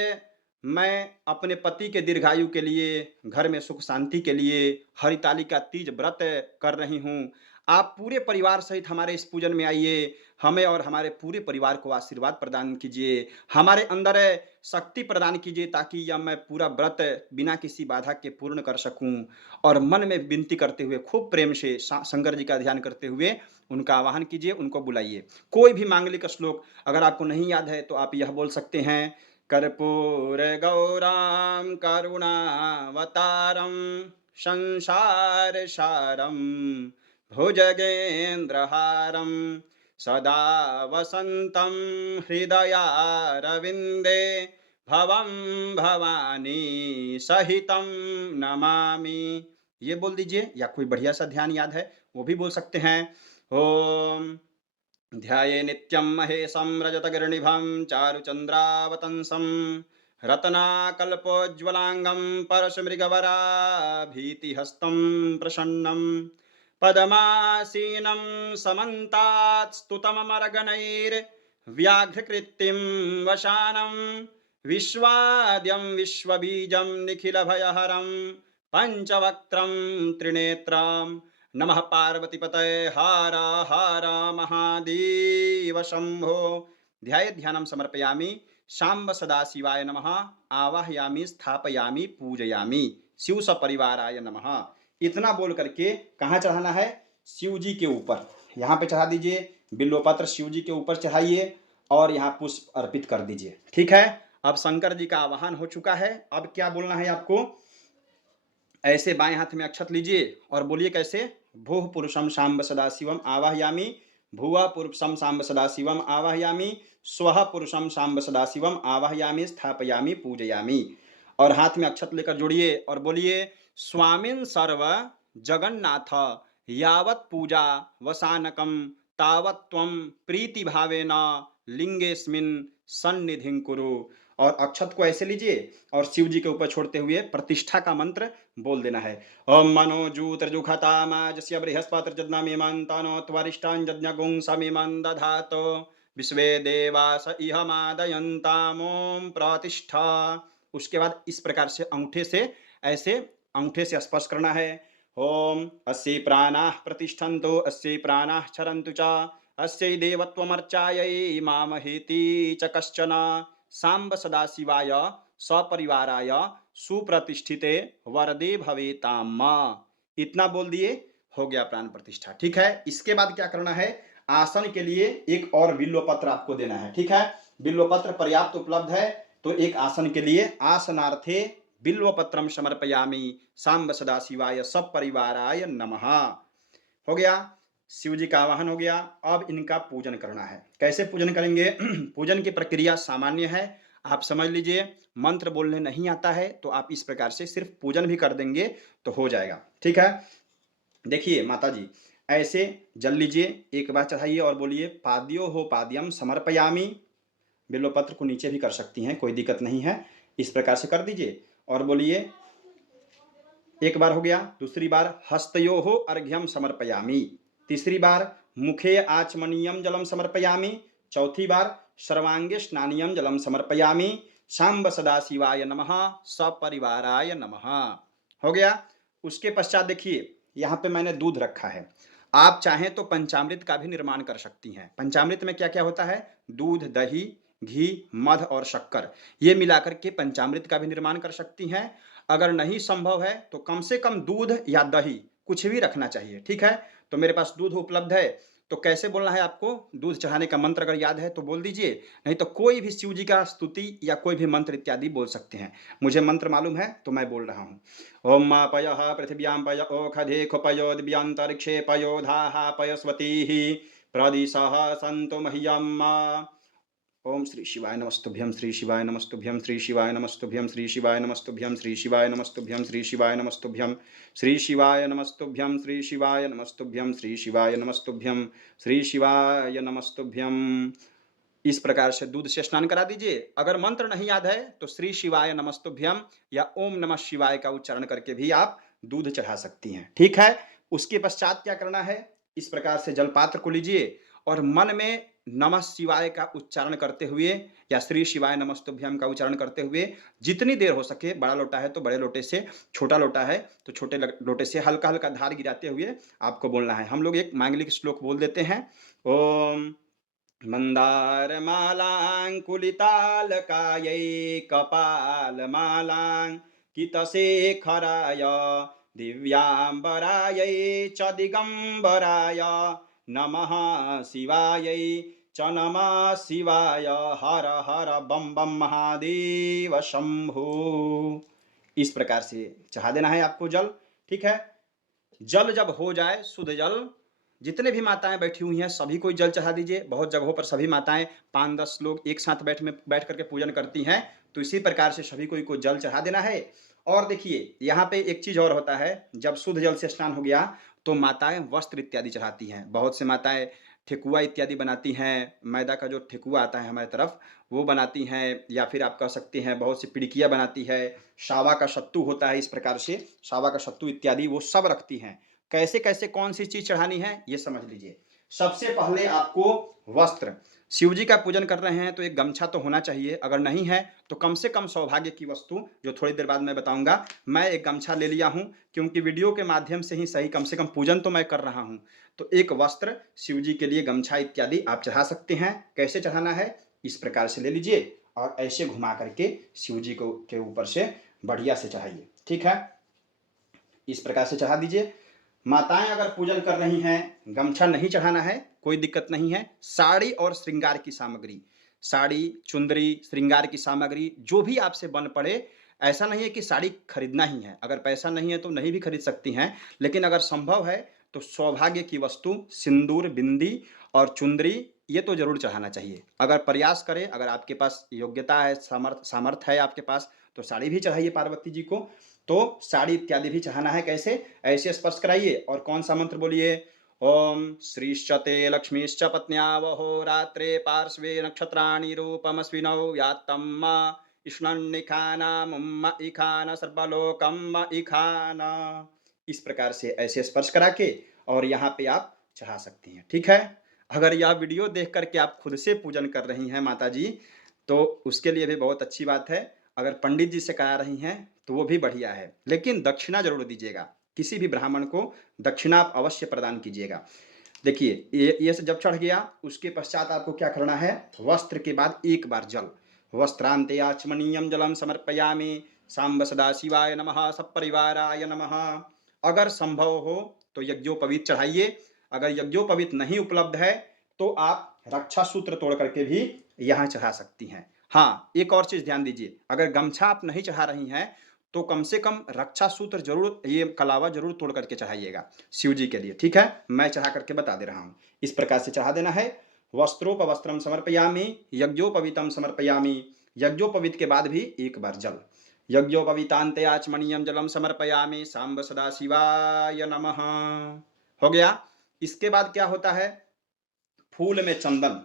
मैं अपने पति के दीर्घायु के लिए, घर में सुख शांति के लिए हरितालिका तीज व्रत कर रही हूँ। आप पूरे परिवार सहित हमारे इस पूजन में आइए, हमें और हमारे पूरे परिवार को आशीर्वाद प्रदान कीजिए, हमारे अंदर शक्ति प्रदान कीजिए, ताकि यह मैं पूरा व्रत बिना किसी बाधा के पूर्ण कर सकूं। और मन में विनती करते हुए, खूब प्रेम से शंकर जी का ध्यान करते हुए उनका आवाहन कीजिए, उनको बुलाइए। कोई भी मांगलिक श्लोक अगर आपको नहीं याद है तो आप यह बोल सकते हैं, कर्पूर गौराम करुणावतारम संसार सारम भुजगेन्द्रहारम सदा वसंतं हृदयारविंदे भवं भवानी सहितं नमामि। ये बोल दीजिए, या कोई बढ़िया सा ध्यान याद है वो भी बोल सकते हैं। ओम ध्याये नित्यं महेशं रजतगिरिनिभं चारुचन्द्रावतंसं रत्नाकल्पोज्ज्वलांगं परशुमृगवराभीतिहस्तं प्रसन्नं पद्मासीनं समन्तात् स्तुतममरगणैर्व्याघ्रकृत्तिं वशानं विश्वाद्यं विश्वबीजं निखिलभयहरं पञ्चवक्त्रं त्रिनेत्रं नमः पार्वतीपतये हर हर महादेव शंभो। ध्याये ध्यानं समर्पयामि। शाम्ब सदाशिवाय नमः, आवाहयामि स्थापयामि पूजयामि, शिव सपरिवाराय नमः। इतना बोल करके कहाँ चढ़ाना है? शिव जी के ऊपर। यहाँ पे चढ़ा दीजिए, बिल्वपत्र शिव जी के ऊपर चढ़ाइए और यहाँ पुष्प अर्पित कर दीजिए। ठीक है, अब शंकर जी का आवाहन हो चुका है। अब क्या बोलना है आपको? ऐसे बाएं हाथ में अक्षत लीजिए और बोलिए कैसे? भूः पुरुषम शाम्ब सदाशिवम आवाहयामि, भुवः पुरुषम शाम्ब सदाशिवम आवाहयामि, स्वः पुरुषम शाम्ब सदाशिवम आवाहयामि, स्थापयामि, पूजयामि। और हाथ में अक्षत लेकर जोड़िए और बोलिए, स्वामिन् सर्व जगन्नाथ यावत् पूजा वसानकम तावत् त्वं प्रीति भावेन लिंगेस्मिन् सन्निधिं कुरु। और अक्षत को ऐसे लीजिए और शिव जी के ऊपर छोड़ते हुए प्रतिष्ठा का मंत्र बोल देना है। ओम मनोजूतर्जुखतामाजस्य बृहस्पतिर्जज्ञमेमन्तानो त्वरिष्ठान् यज्ञगुं समिमं दधातो विश्वे देवास इह मादयन्तामों प्रतिष्ठा। उसके बाद इस प्रकार से अंगूठे से ऐसे अंगूठे से स्पर्श करना है। ओम अस्यै प्राणाः प्रतिष्ठन्तु अस्यै प्राणाः क्षरन्तु च अस्यै देवत्वमर्चायै मामहेति च कश्चन सांब सदाशिवाय सपरिवाराय सुप्रतिष्ठिते वरदे भवेताम। इतना बोल दिए, हो गया प्राण प्रतिष्ठा। ठीक है, इसके बाद क्या करना है? आसन के लिए एक और बिल्वपत्र आपको देना है। ठीक है, बिल्वपत्र पर्याप्त उपलब्ध है तो एक आसन के लिए आसनार्थे बिल्वपत्रम समर्पयामि सांब सदाशिवाय सपरिवाराय नमः। हो गया, शिव जी का आवाहन हो गया। अब इनका पूजन करना है। कैसे पूजन करेंगे? पूजन की प्रक्रिया सामान्य है, आप समझ लीजिए। मंत्र बोलने नहीं आता है तो आप इस प्रकार से सिर्फ पूजन भी कर देंगे तो हो जाएगा। ठीक है, देखिए माता जी, ऐसे जल लीजिए, एक बार चढ़ाइए और बोलिए, पाद्यो हो पाद्यम समर्पयामि। बिल्वपत्र को नीचे भी कर सकती हैं, कोई दिक्कत नहीं है। इस प्रकार से कर दीजिए और बोलिए, एक बार हो गया। दूसरी बार हस्तयोः अर्घ्यम समर्पयामि। तीसरी बार मुखे आचमनीयम जलम समर्पयामि। चौथी बार सर्वांगे स्नानीयम जलम समर्पयामि। शाम्ब सदाशिवाय नमः सपरिवाराय नमः। हो गया। उसके पश्चात देखिए, यहाँ पे मैंने दूध रखा है। आप चाहें तो पंचामृत का भी निर्माण कर सकती हैं। पंचामृत में क्या क्या होता है? दूध, दही, घी, मध और शक्कर, ये मिलाकर के पंचामृत का भी निर्माण कर सकती हैं। अगर नहीं संभव है तो कम से कम दूध या दही कुछ भी रखना चाहिए, ठीक है। तो मेरे पास दूध उपलब्ध है, तो कैसे बोलना है आपको? दूध चढ़ाने का मंत्र अगर याद है तो बोल दीजिए, नहीं तो कोई भी शिव जी का स्तुति या कोई भी मंत्र इत्यादि बोल सकते हैं। मुझे मंत्र मालूम है तो मैं बोल रहा हूँ। ओम मापयः पृथिव्यां पय ओखधेख पयो दिव्यांतरिक्षे पयो धाः पयस्वतीः प्रदिशः सन्तु मह्यम्। ओम श्री शिवाय नमस्तुभ्यं, श्री शिवाय नमस्तुभ्यं, श्री शिवाय नमस्तुभ्यं, श्री शिवाय नमस्तुभ्यं, श्री शिवाय नमस्तुभ्यं, श्री शिवाय नमस्तुभ्यं, श्री शिवाय नमस्तुभ्यं, श्री शिवाय नमस्तुभ्यं, श्री शिवाय नमस्तुभ्यं, श्री शिवाय नमस्तुभ्यं। इस प्रकार से दूध से स्नान करा दीजिए। अगर मंत्र नहीं याद है तो श्री शिवाय नमस्तुभ्यम या ओम नमः शिवाय का उच्चारण करके भी आप दूध चढ़ा सकती हैं, ठीक है। उसके पश्चात क्या करना है? इस प्रकार से जलपात्र को लीजिए और मन में नमः शिवाय का उच्चारण करते हुए या श्री शिवाय नमस्तुभ्यम का उच्चारण करते हुए जितनी देर हो सके, बड़ा लोटा है तो बड़े लोटे से, छोटा लोटा है तो छोटे लोटे से हल्का हल्का धार गिराते हुए आपको बोलना है। हम लोग एक मांगलिक श्लोक बोल देते हैं। ओम मन्दारमालाङ्कुलितालकायै कपालमालाङ्कितशेखराय दिव्याम्बरायै च दिगम्बराय नमः शिवायै च नमः शिवाय। हर हर बम बम महादेव शंभु। इस प्रकार से चढ़ा देना है आपको जल, ठीक है। जल जब हो जाए, शुद्ध जल, जितने भी माताएं बैठी हुई हैं सभी को जल चढ़ा दीजिए। बहुत जगहों पर सभी माताएं 5-10 लोग एक साथ बैठ करके पूजन करती हैं, तो इसी प्रकार से सभी को जल चढ़ा देना है। और देखिए यहाँ पे एक चीज और होता है, जब शुद्ध जल से स्नान हो गया तो माताएं वस्त्र इत्यादि चढ़ाती हैं। बहुत से माताएं ठेकुआ इत्यादि बनाती हैं, मैदा का जो ठेकुआ आता है हमारे तरफ वो बनाती हैं, या फिर आप कह सकते हैं बहुत सी पिड़कियाँ बनाती है, सावा का सत्तू होता है, इस प्रकार से सावा का सत्तू इत्यादि वो सब रखती हैं। कैसे कैसे कौन सी चीज चढ़ानी है ये समझ लीजिए। सबसे पहले आपको वस्त्र, शिव जी का पूजन कर रहे हैं तो एक गमछा तो होना चाहिए, अगर नहीं है तो कम से कम सौभाग्य की वस्तु, जो थोड़ी देर बाद मैं बताऊंगा। मैं एक गमछा ले लिया हूं क्योंकि वीडियो के माध्यम से ही सही कम से कम पूजन तो मैं कर रहा हूं। तो एक वस्त्र शिव जी के लिए गमछा इत्यादि आप चढ़ा सकते हैं। कैसे चढ़ाना है? इस प्रकार से ले लीजिए और ऐसे घुमा करके शिव जी को के ऊपर से बढ़िया से चढ़ाइए, ठीक है। इस प्रकार से चढ़ा दीजिए। माताएं अगर पूजन कर रही हैं, गमछा नहीं चढ़ाना है, कोई दिक्कत नहीं है। साड़ी और श्रृंगार की सामग्री, साड़ी, चुंदरी, श्रृंगार की सामग्री जो भी आपसे बन पड़े, ऐसा नहीं है कि साड़ी खरीदना ही है, अगर पैसा नहीं है तो नहीं भी खरीद सकती हैं, लेकिन अगर संभव है तो सौभाग्य की वस्तु सिंदूर, बिंदी और चुंदरी ये तो जरूर चढ़ाना चाहिए। अगर प्रयास करें, अगर आपके पास योग्यता है, सामर्थ है आपके पास, तो साड़ी भी चढ़ाइए पार्वती जी को। तो साड़ी इत्यादि भी चढ़ाना है। कैसे? ऐसे स्पर्श कराइए और कौन सा मंत्र बोलिए? ओम श्रीश्च ते लक्ष्मीश्च पत्न्यावहो रात्रे पार्श्वे नक्षत्राणि रूपमस्विनौ यात्तम्मा इष्णन्निखाना मुम्म इखान सर्वलोकम इखाना। इस प्रकार से ऐसे स्पर्श करा के और यहाँ पे आप चढ़ा सकती हैं, ठीक है। अगर यह वीडियो देख करके आप खुद से पूजन कर रही हैं माता जी, तो उसके लिए भी बहुत अच्छी बात है। अगर पंडित जी से करा रही हैं तो वो भी बढ़िया है, लेकिन दक्षिणा जरूर दीजिएगा। किसी भी ब्राह्मण को दक्षिणा आप अवश्य प्रदान कीजिएगा। देखिए ये जब चढ़ गया, उसके पश्चात आपको क्या करना है? वस्त्र के बाद एक बार जल, वस्त्रांते आचमनीयम जलम समर्पयामि सांब सदा शिवाय नमः सपरिवाराय नमः। अगर संभव हो तो यज्ञोपवीत चढ़ाइए। अगर यज्ञोपवीत नहीं उपलब्ध है तो आप रक्षा सूत्र तोड़ करके भी यहाँ चढ़ा सकती हैं। हाँ, एक और चीज ध्यान दीजिए, अगर गमछा आप नहीं चढ़ा रही हैं तो कम से कम रक्षा सूत्र जरूर, ये कलावा जरूर तोड़ करके चढ़ाइएगा शिव जी के लिए, ठीक है। मैं चढ़ा करके बता दे रहा हूँ। इस प्रकार से चढ़ा देना है। वस्त्रोपवस्त्रम समर्पयामि यज्ञोपवीतम समर्पयामि। यज्ञोपवीत के बाद भी एक बार जल, यज्ञोपवीतांते आचमनीयम जलम समर्पयामि सांब सदा शिवाय नमः। हो गया। इसके बाद क्या होता है? फूल में चंदन,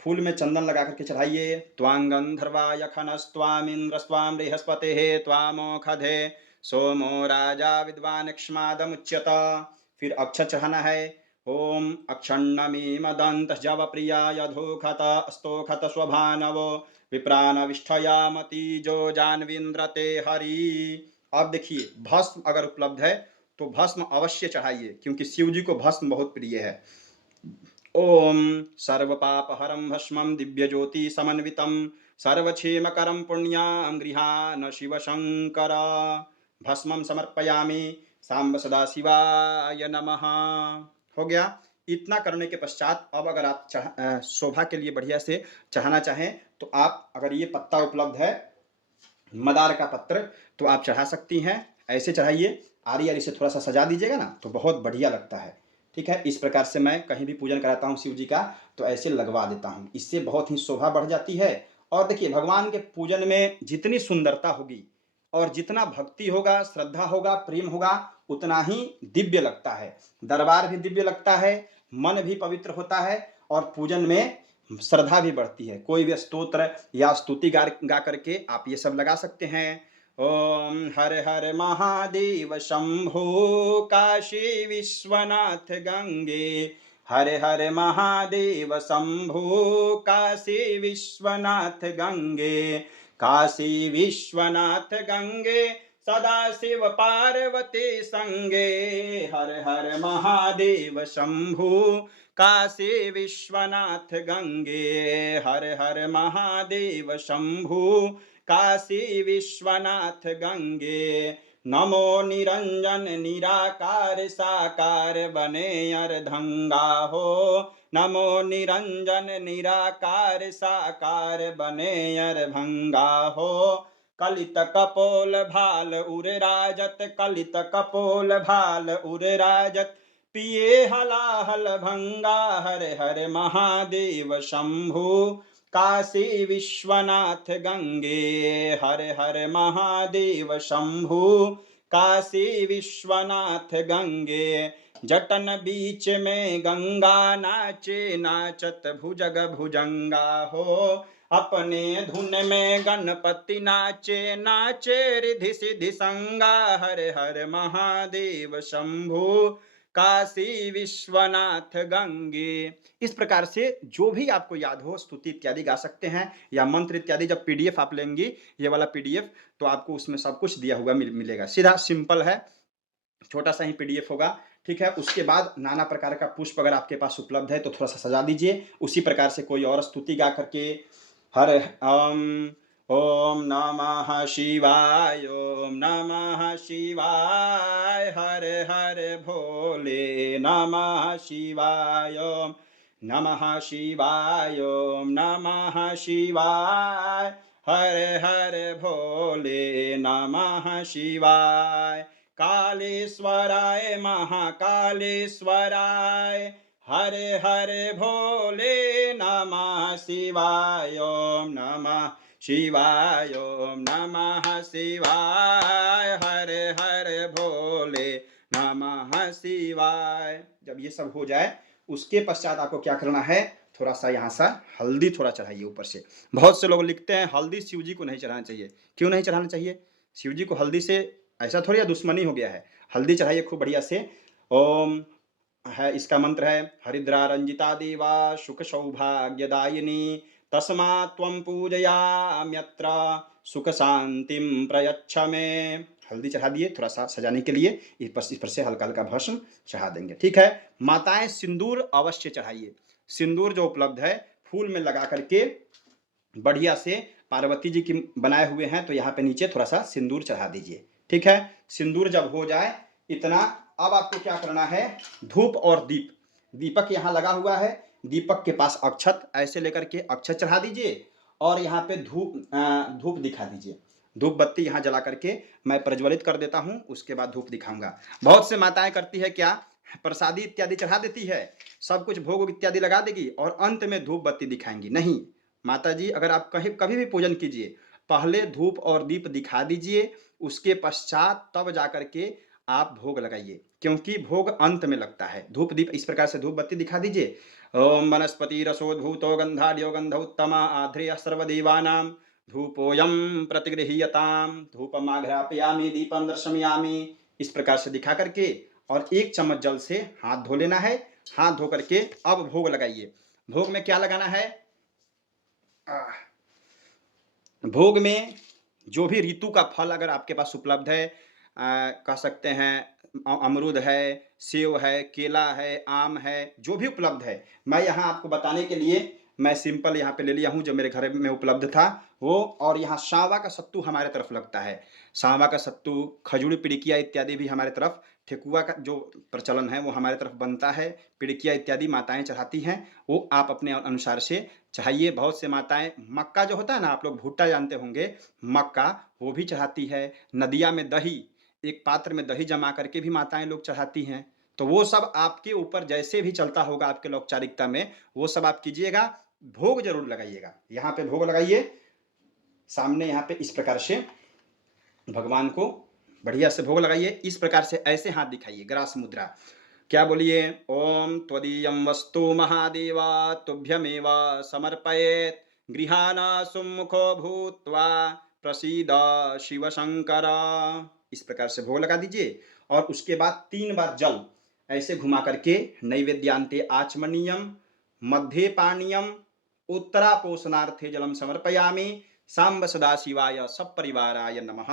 फूल में चंदन लगा करके चढ़ाइए। त्वांगंधर्वाय खनस्त्वामिंद्र स्वाम बृहस्पते त्वामोखधे सोमो राजा विद्वान क्ष्मादमुच्यत। फिर अक्षर चढ़ाना है। ओम अक्षण्णमी मदंत जव प्रियाय धूखत स्तोखत स्वभानवो विप्रानविष्ठयामति जो जानवीन्द्रते हरि। अब देखिए भस्म अगर उपलब्ध है तो भस्म अवश्य चढ़ाइए, क्योंकि शिव जी को भस्म बहुत प्रिय है। ओम सर्वपापहरं भस्मं दिव्यज्योति समन्वितं सर्वक्षेमकरं पुण्यां गृहाण शिव शंकर। भस्मं समर्पयामि सांब सदाशिवाय नमः। हो गया। इतना करने के पश्चात अब अगर आप शोभा के लिए बढ़िया से चढ़ाना चाहें तो आप, अगर ये पत्ता उपलब्ध है मदार का पत्र, तो आप चढ़ा सकती हैं। ऐसे चढ़ाइए, आरी आरी से थोड़ा सा सजा दीजिएगा ना तो बहुत बढ़िया लगता है। ठीक है, इस प्रकार से मैं कहीं भी पूजन कराता हूँ शिव जी का तो ऐसे लगवा देता हूँ, इससे बहुत ही शोभा बढ़ जाती है। और देखिए, भगवान के पूजन में जितनी सुंदरता होगी और जितना भक्ति होगा, श्रद्धा होगा, प्रेम होगा, उतना ही दिव्य लगता है। दरबार भी दिव्य लगता है, मन भी पवित्र होता है और पूजन में श्रद्धा भी बढ़ती है। कोई भी स्तोत्र या स्तुति गा करके आप ये सब लगा सकते हैं। ओम हर हर महादेव शंभो काशी विश्वनाथ गंगे, हर हर महादेव शंभो काशी विश्वनाथ गंगे, काशी विश्वनाथ गंगे सदा शिव पार्वती संगे, हर हर महादेव शंभु काशी विश्वनाथ गंगे, हर हर महादेव शंभु काशी विश्वनाथ गंगे। नमो निरंजन निराकार साकार बने अर्धंगा हो, नमो निरंजन निराकार साकार बने अर्धंगा हो। कलित कपोल भाल उर राजत, कलित कपोल भाल उर राजत, पिए हलाहल भंगा, हर हर महादेव शंभु काशी विश्वनाथ गंगे, हर हर महादेव शंभु काशी विश्वनाथ गंगे। जटन बीच में गंगा नाचे नाचत भुजग भुजंगा हो, अपने धुन में गणपति नाचे नाचे रिधि सिद्धि संगा, हर हर महादेव शंभु काशी विश्वनाथ गंगे। इस प्रकार से जो भी आपको याद हो स्तुति इत्यादि गा सकते हैं, या मंत्र इत्यादि। जब पीडीएफ आप लेंगी, ये वाला पीडीएफ, तो आपको उसमें सब कुछ दिया हुआ मिलेगा। सीधा सिंपल है, छोटा सा ही पीडीएफ होगा। ठीक है, उसके बाद नाना प्रकार का पुष्प अगर आपके पास उपलब्ध है तो थोड़ा सा सजा दीजिए। उसी प्रकार से कोई और स्तुति गा करके हर ओम नमः शिवाय, ओम नमः शिवाय, हर हर भोले नमः शिवाय, ओम नमः शिवाय, ओम नमः शिवाय, हर हर भोले नमः शिवाय। कालेश्वराय महाकालेश्वराय, हर हर भोले नमः शिवाय, ओम नमः शिवाय, ओम नमः शिवाय, हर हर भोले नमः शिवाय। जब ये सब हो जाए उसके पश्चात आपको क्या करना है, थोड़ा सा यहाँ सा हल्दी थोड़ा चढ़ाइए ऊपर से। बहुत से लोग लिखते हैं हल्दी शिव जी को नहीं चढ़ाना चाहिए। क्यों नहीं चढ़ाना चाहिए? शिव जी को हल्दी से ऐसा थोड़ी या दुश्मनी हो गया है। हल्दी चढ़ाइए खूब बढ़िया से। ओम है, इसका मंत्र है, हरिद्रा रंजिता देवा सुख सौभाग्यदायिनी तस्मा त्वं पूजयाम्यत्र सुख शांतिम प्रयच्छ मे। हल्दी चढ़ा दिए थोड़ा सा सजाने के लिए, इस पर से हल्का हल्का भस्म चढ़ा देंगे। ठीक है, माताएं सिंदूर अवश्य चढ़ाइए। सिंदूर जो उपलब्ध है फूल में लगा करके बढ़िया से, पार्वती जी की बनाए हुए हैं तो यहाँ पे नीचे थोड़ा सा सिंदूर चढ़ा दीजिए। ठीक है, सिंदूर जब हो जाए इतना, अब आपको क्या करना है, धूप और दीप, दीपक यहाँ लगा हुआ है, दीपक के पास अक्षत ऐसे लेकर के अक्षत चढ़ा दीजिए और यहाँ पे धूप दिखा दीजिए। धूप बत्ती यहाँ जला करके मैं प्रज्वलित कर देता हूँ, उसके बाद धूप दिखाऊंगा। बहुत से माताएं करती है क्या, प्रसादी इत्यादि चढ़ा देती है, सब कुछ भोग इत्यादि लगा देगी और अंत में धूप बत्ती दिखाएंगी। नहीं माता जी, अगर आप कभी भी पूजन कीजिए, पहले धूप और दीप दिखा दीजिए, उसके पश्चात तब जाकर के आप भोग लगाइए, क्योंकि भोग अंत में लगता है। धूप दीप इस प्रकार से धूप बत्ती दिखा दीजिए। ओम वनस्पति रसोद्भूतो गंधाढ्यो गंध उत्तमा आध्रेय सर्वदेवानां धूपोयम प्रतिगृह्यताम धूपमाघ्रापयामि दीपम दर्शयामि। इस प्रकार से दिखा करके और एक चम्मच जल से हाथ धो लेना है। हाथ धो करके अब भोग लगाइए। भोग में क्या लगाना है, भोग में जो भी ऋतु का फल अगर आपके पास उपलब्ध है, कह सकते हैं अमरूद है, सेव है, केला है, आम है, जो भी उपलब्ध है। मैं यहाँ आपको बताने के लिए मैं सिंपल यहाँ पे ले लिया हूँ जो मेरे घर में उपलब्ध था वो। और यहाँ सांवा का सत्तू हमारे तरफ लगता है। सांवा का सत्तू, खजूर, पिड़िकिया इत्यादि भी हमारे तरफ, ठेकुआ का जो प्रचलन है वो हमारे तरफ बनता है। पिड़िकिया इत्यादि माताएं चढ़ाती हैं, वो आप अपने अनुसार से चाहिए। बहुत से माताएं मक्का जो होता है ना, आप लोग भुट्टा जानते होंगे, मक्का वो भी चढ़ाती है। नदिया में दही, एक पात्र में दही जमा करके भी माताएं लोग चढ़ाती हैं। तो वो सब आपके ऊपर जैसे भी चलता होगा आपके औपचारिकता में, वो सब आप कीजिएगा। भोग जरूर लगाइएगा, यहाँ पे भोग लगाइए सामने, यहाँ पे इस प्रकार से भगवान को बढ़िया से भोग लगाइए। इस प्रकार से ऐसे हाथ दिखाइए, ग्रास मुद्रा। क्या बोलिए? ओम त्वदीयं वस्तु महादेवा तुभ्यमेव समर्पयेत्, गृहाना सुमुखो भूत्वा प्रसीद शिव शंकर। इस प्रकार से भोग लगा दीजिए और उसके बाद 3 बार जल ऐसे घुमा करके नैवेद्यांते आचमनीयम, मध्ये पानीयम, उत्तरापोषणार्थे जलम समर्पयामि, सांब सदाशिवाय सपरिवाराय नमः।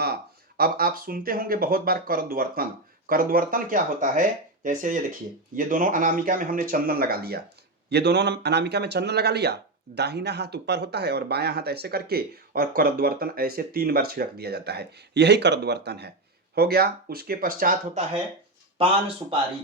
अब आप सुनते होंगे बहुत बार करद्वर्तन। करद्वर्तन क्या होता है? जैसे ये देखिए, ये दोनों अनामिका में हमने चंदन लगा लिया, ये दोनों अनामिका में चंदन लगा लिया, दाहिना हाथ ऊपर होता है और बायां हाथ ऐसे करके, और करद्वर्तन ऐसे 3 बार छिड़क दिया जाता है, यही करद्वर्तन है। हो गया। उसके पश्चात होता है पान सुपारी।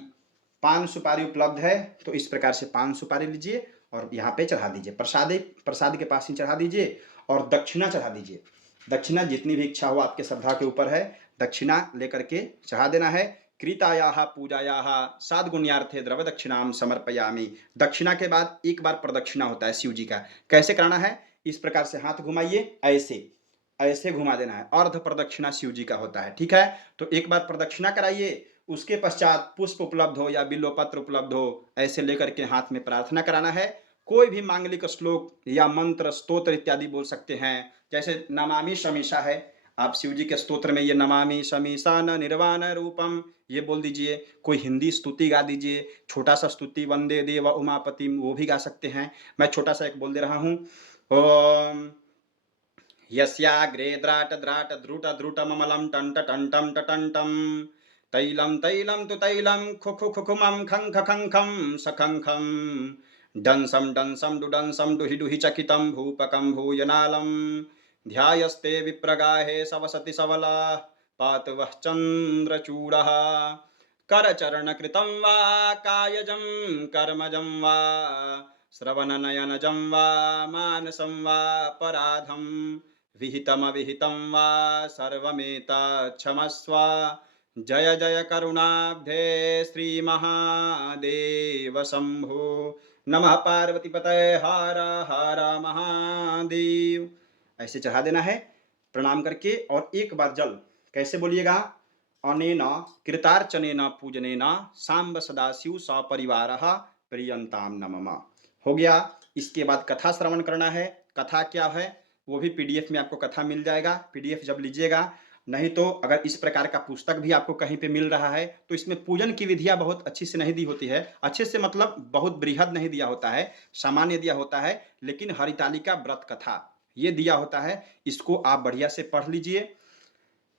पान सुपारी उपलब्ध है तो इस प्रकार से पान सुपारी लीजिए और यहाँ पे चढ़ा दीजिए, प्रसाद के पास ही चढ़ा दीजिए और दक्षिणा चढ़ा दीजिए। दक्षिणा जितनी भी इच्छा हो आपके श्रद्धा के ऊपर है, दक्षिणा लेकर के चढ़ा देना है। कृतायाः पूजायाः साद्गुण्यार्थे द्रव दक्षिणाम समर्पयामि। दक्षिणा के बाद एक बार प्रदक्षिणा होता है शिव जी का। कैसे कराना है? इस प्रकार से हाथ घुमाइए, ऐसे ऐसे घुमा देना है, अर्ध प्रदक्षिणा शिव जी का होता है। ठीक है, तो एक बार प्रदक्षिणा कराइए, उसके पश्चात पुष्प उपलब्ध हो या बिल्वपत्र उपलब्ध हो, ऐसे लेकर के हाथ में प्रार्थना कराना है। कोई भी मांगलिक श्लोक या मंत्र स्तोत्र इत्यादि बोल सकते हैं। जैसे नमामि शमीशा है, आप शिव जी के स्तोत्र में ये नमामि शमीशा न निर्वाण रूपम ये बोल दीजिए। कोई हिंदी स्तुति गा दीजिए, छोटा सा स्तुति वंदे देव उमापति वो भी गा सकते हैं। मैं छोटा सा एक बोल दे रहा हूँ। ओम यस्याग्रे द्राट द्राट द्रुट द्रुटममलं टंट टंटम टटंटम, तैलं तैलं तु तैलं खुखु खुखुमं खं खं खं सखं, डंसम डंसम डुडंसम डुहि डुहि चकितं भूपकं भूयनालं, ध्यायस्ते विप्रगाहे सवसति सबला पात वः चंद्रचूड़ः, करचरणकृतं वा कायजं कर्मजं वा, श्रवणनयनजं वा मानसं वा पराधं, विहितमविहितं वा सर्वमेतच्छमस्व। जय जय करुणाब्धे श्री महादेव शंभो। नमः पार्वतीपतये हर हर महादेव। ऐसे चढ़ा देना है प्रणाम करके। और एक बार जल कैसे बोलिएगा? अनेना कृतार्चनेन पूजनेन सांब सदाशिव सपरिवारः प्रियंताम नमः। हो गया। इसके बाद कथा श्रवण करना है। कथा क्या है वो भी पीडीएफ में आपको कथा मिल जाएगा। पीडीएफ जब लीजिएगा, नहीं तो अगर इस प्रकार का पुस्तक भी आपको कहीं पे मिल रहा है तो इसमें पूजन की विधियां बहुत अच्छी से नहीं दी होती है। अच्छे से मतलब बहुत बृहद नहीं दिया होता है, सामान्य दिया होता है, लेकिन हरितालिका व्रत कथा ये दिया होता है। इसको आप बढ़िया से पढ़ लीजिए।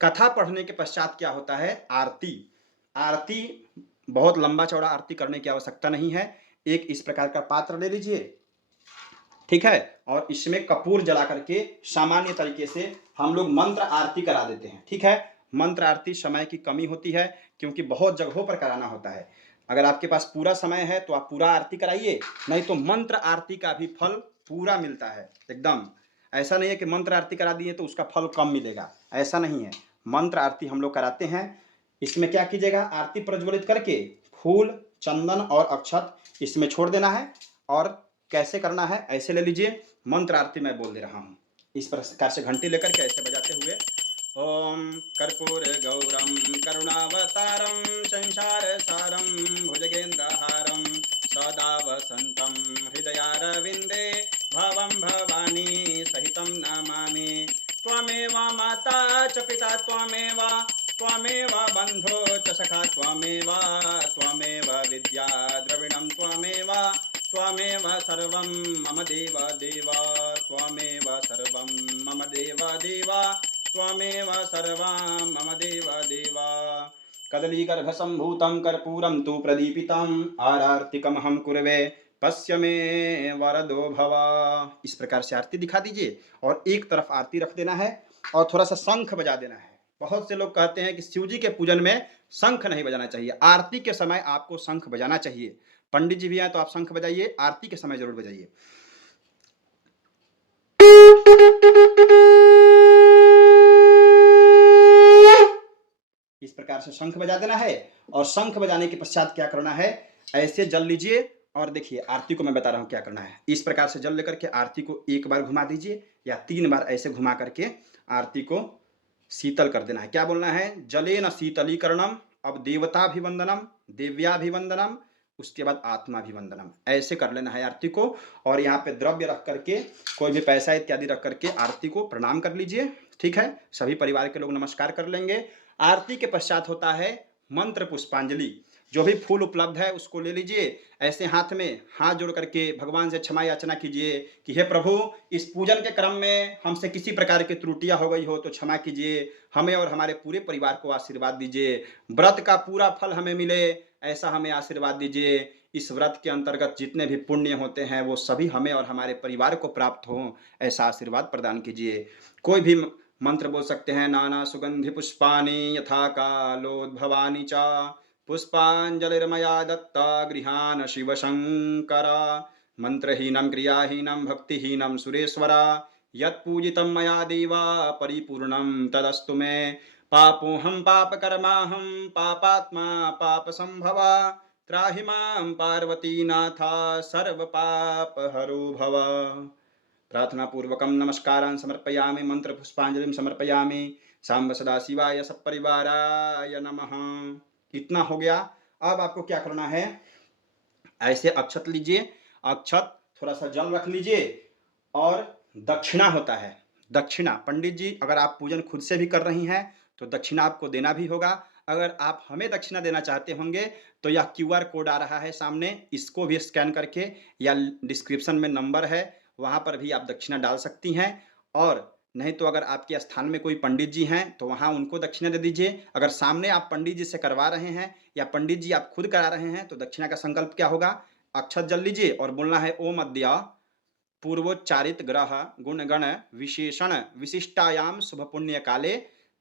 कथा पढ़ने के पश्चात क्या होता है? आरती। आरती बहुत लंबा चौड़ा आरती करने की आवश्यकता नहीं है। एक इस प्रकार का पात्र ले लीजिए, ठीक है, और इसमें कपूर जला करके सामान्य तरीके से हम लोग मंत्र आरती करा देते हैं। ठीक है, मंत्र आरती समय की कमी होती है क्योंकि बहुत जगहों पर कराना होता है। अगर आपके पास पूरा समय है तो आप पूरा आरती कराइए, नहीं तो मंत्र आरती का भी फल पूरा मिलता है एकदम। ऐसा नहीं है कि मंत्र आरती करा दिए तो उसका फल कम मिलेगा, ऐसा नहीं है। मंत्र आरती हम लोग कराते हैं। इसमें क्या कीजिएगा? आरती प्रज्वलित करके फूल, चंदन और अक्षत इसमें छोड़ देना है। और कैसे करना है? ऐसे ले लीजिए, मंत्र आरती मैं बोल दे रहा हूँ। इस प्रकार से घंटी लेकर के ऐसे बजाते हुए ओम कर्पूर गौरम करुणावतारम संसार सारम भुजगेन्द्रहारम सदा वसंतम हृदयारविंदे भवं भवानी सहितं नमामि। त्वमेव माता च पिता त्वमेव, त्वमेव बन्धो च सखा त्वमेव, त्वमेव विद्या द्रविणं त्वमेव, त्वमेव सर्वं मम देव देव, त्वमेव सर्वं मम देव देव, स्वमेव सर्वां मम देव देवा। कदलीगर्भसम्भूतं कर्पूरं तु प्रदीपितम् आरार्तिकमहं कुर्वे पश्य मे वरदो भव। इस प्रकार से आरती दिखा दीजिए और एक तरफ आरती रख देना है और थोड़ा सा शंख बजा देना है। बहुत से लोग कहते हैं कि शिव जी के पूजन में शंख नहीं बजाना चाहिए, आरती के समय आपको शंख बजाना चाहिए। पंडित जी भी हैं तो आप शंख बजाइए, आरती के समय जरूर बजाइए। इस प्रकार से शंख बजा देना है और शंख बजाने के पश्चात क्या करना है, ऐसे जल लीजिए और देखिए आरती को मैं बता रहा हूं क्या करना है। इस प्रकार से जल लेकर के आरती को एक बार घुमा दीजिए या 3 बार ऐसे घुमा करके आरती को शीतल कर देना है। क्या बोलना है, जलेन शीतलीकरणम, अब देवताभिवंदनम, देव्याभिवंदनम, उसके बाद आत्माभिवंदनम, ऐसे कर लेना है आरती को। और यहाँ पे द्रव्य रख करके, कोई भी पैसा इत्यादि रख करके आरती को प्रणाम कर लीजिए। ठीक है, सभी परिवार के लोग नमस्कार कर लेंगे। आरती के पश्चात होता है मंत्र पुष्पांजलि। जो भी फूल उपलब्ध है उसको ले लीजिए, ऐसे हाथ में हाथ जोड़ करके भगवान से क्षमा याचना कीजिए कि हे प्रभु, इस पूजन के क्रम में हमसे किसी प्रकार की त्रुटियां हो गई हो तो क्षमा कीजिए, हमें और हमारे पूरे परिवार को आशीर्वाद दीजिए, व्रत का पूरा फल हमें मिले ऐसा हमें आशीर्वाद दीजिए। इस व्रत के अंतर्गत जितने भी पुण्य होते हैं वो सभी हमें और हमारे परिवार को प्राप्त हों, ऐसा आशीर्वाद प्रदान कीजिए। कोई भी मंत्र बोल सकते हैं, नाना सुगंधि पुष्पानि यथा कालोद्भवानि च पुष्पांजलिर्मया दत्ता गृहान शिव शंकर, मंत्रहीनं क्रियाहीनं भक्तिहीनं सुरेश्वरा, यत्पूजितं मया देवा परिपूर्णं तदस्तु मे, पापोऽहं पापकर्माहं पापात्मा पापसंभवा, त्राहि मां पार्वतीनाथा सर्वपापहरो भव। प्रार्थना पूर्वकं नमस्कारान् समर्पयामि, मंत्र पुष्पांजलिं समर्पयामि। सांब सदा शिवाय सपरिवाराय नमः। इतना हो गया। अब आपको क्या करना है, ऐसे अक्षत लीजिए, अक्षत थोड़ा सा जल रख लीजिए और दक्षिणा होता है, दक्षिणा पंडित जी अगर आप पूजन खुद से भी कर रही हैं तो दक्षिणा आपको देना भी होगा। अगर आप हमें दक्षिणा देना चाहते होंगे तो यह QR कोड आ रहा है सामने, इसको भी स्कैन करके या डिस्क्रिप्शन में नंबर है वहाँ पर भी आप दक्षिणा डाल सकती हैं। और नहीं तो अगर आपके स्थान में कोई पंडित जी हैं तो वहाँ उनको दक्षिणा दे दीजिए। अगर सामने आप पंडित जी से करवा रहे हैं या पंडित जी आप खुद करा रहे हैं तो दक्षिणा का संकल्प क्या होगा, अक्षत जल लीजिए और बोलना है ओम अद्य पूर्वोच्चारित ग्रह गुणगण विशेषण विशिष्टायाम शुभ पुण्य काले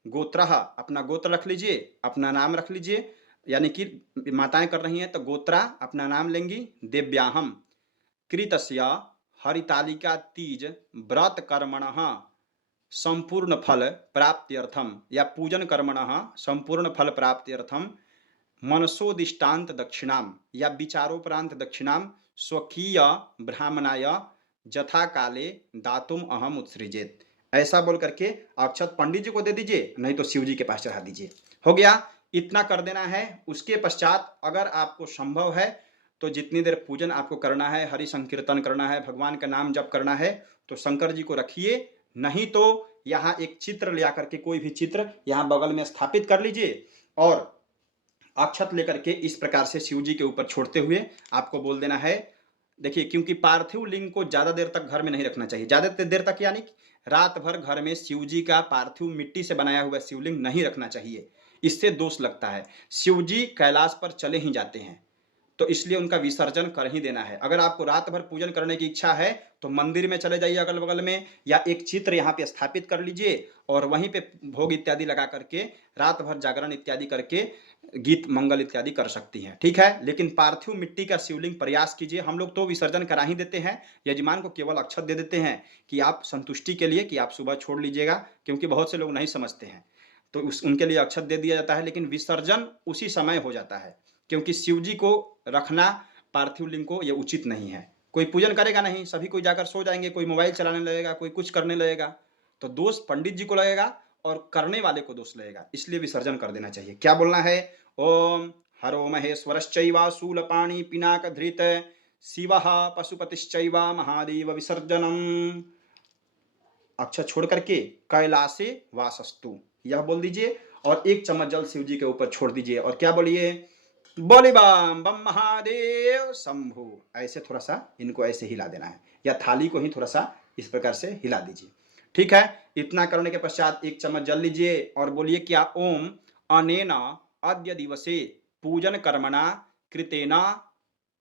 गोत्र, अपना गोत्र रख लीजिए, अपना नाम रख लीजिए, यानी कि माताएं कर रही हैं तो गोत्रा अपना नाम लेंगी, देव्याहम कृतस्य हरितालिका तीज व्रत कर्मणः संपूर्ण फल प्राप्त्यर्थम, या पूजन कर्मणः संपूर्ण फल प्राप्त्यर्थम मनसोदिष्टांत दक्षिणाम, या विचारोपरांत दक्षिणाम स्वकीय ब्राह्मणाय जथा काले दातुम अहम उत्सृजेत। ऐसा बोल करके अक्षत पंडित जी को दे दीजिए, नहीं तो शिव जी के पास चढ़ा दीजिए। हो गया, इतना कर देना है। उसके पश्चात अगर आपको संभव है तो जितनी देर पूजन आपको करना है, हरि संकीर्तन करना है, भगवान का नाम जप करना है तो शंकर जी को रखिए, नहीं तो यहाँ एक चित्र ले आकर के, कोई भी चित्र यहाँ बगल में स्थापित कर लीजिए और अक्षत लेकर के इस प्रकार से शिव जी के ऊपर छोड़ते हुए आपको बोल देना है। देखिए, क्योंकि पार्थिव लिंग को ज्यादा देर तक घर में नहीं रखना चाहिए, ज्यादा देर तक यानी रात भर घर में शिव जी का पार्थिव मिट्टी से बनाया हुआ शिवलिंग नहीं रखना चाहिए, इससे दोष लगता है। शिव जी कैलाश पर चले ही जाते हैं तो इसलिए उनका विसर्जन कर ही देना है। अगर आपको रात भर पूजन करने की इच्छा है तो मंदिर में चले जाइए अगल बगल में, या एक चित्र यहाँ पे स्थापित कर लीजिए और वहीं पे भोग इत्यादि लगा करके रात भर जागरण इत्यादि करके गीत मंगल इत्यादि कर सकती हैं। ठीक है, लेकिन पार्थिव मिट्टी का शिवलिंग प्रयास कीजिए। हम लोग तो विसर्जन करा ही देते हैं, यजमान को केवल अक्षत दे देते हैं कि आप संतुष्टि के लिए कि आप सुबह छोड़ लीजिएगा, क्योंकि बहुत से लोग नहीं समझते हैं तो उनके लिए अक्षत दे दिया जाता है। लेकिन विसर्जन उसी समय हो जाता है, क्योंकि शिव जी को रखना पार्थिव लिंग को ये उचित नहीं है। कोई पूजन करेगा नहीं, सभी कोई जाकर सो जाएंगे, कोई मोबाइल चलाने लगेगा, कोई कुछ करने लगेगा, तो दोष पंडित जी को लगेगा और करने वाले को दोष लगेगा। इसलिए विसर्जन कर देना चाहिए। क्या बोलना है, ओम हरो महेश्वरश्चैव शूलपाणि पिनाकधृत शिवः पशुपतिश्चैव महादेव विसर्जनम। अक्षर छोड़ करके कैलाशे वासस्तु यह बोल दीजिए और 1 चम्मच जल शिव जी के ऊपर छोड़ दीजिए और क्या बोलिए, बोले बम बम महादेव शंभु। ऐसे थोड़ा सा इनको ऐसे हिला देना है, या थाली को ही थोड़ा सा इस प्रकार से हिला दीजिए। ठीक है। इतना करने के पश्चात 1 चम्मच जल लीजिए और बोलिए क्या ओम अनेना अद्य दिवसे पूजन कर्मणा कृतेना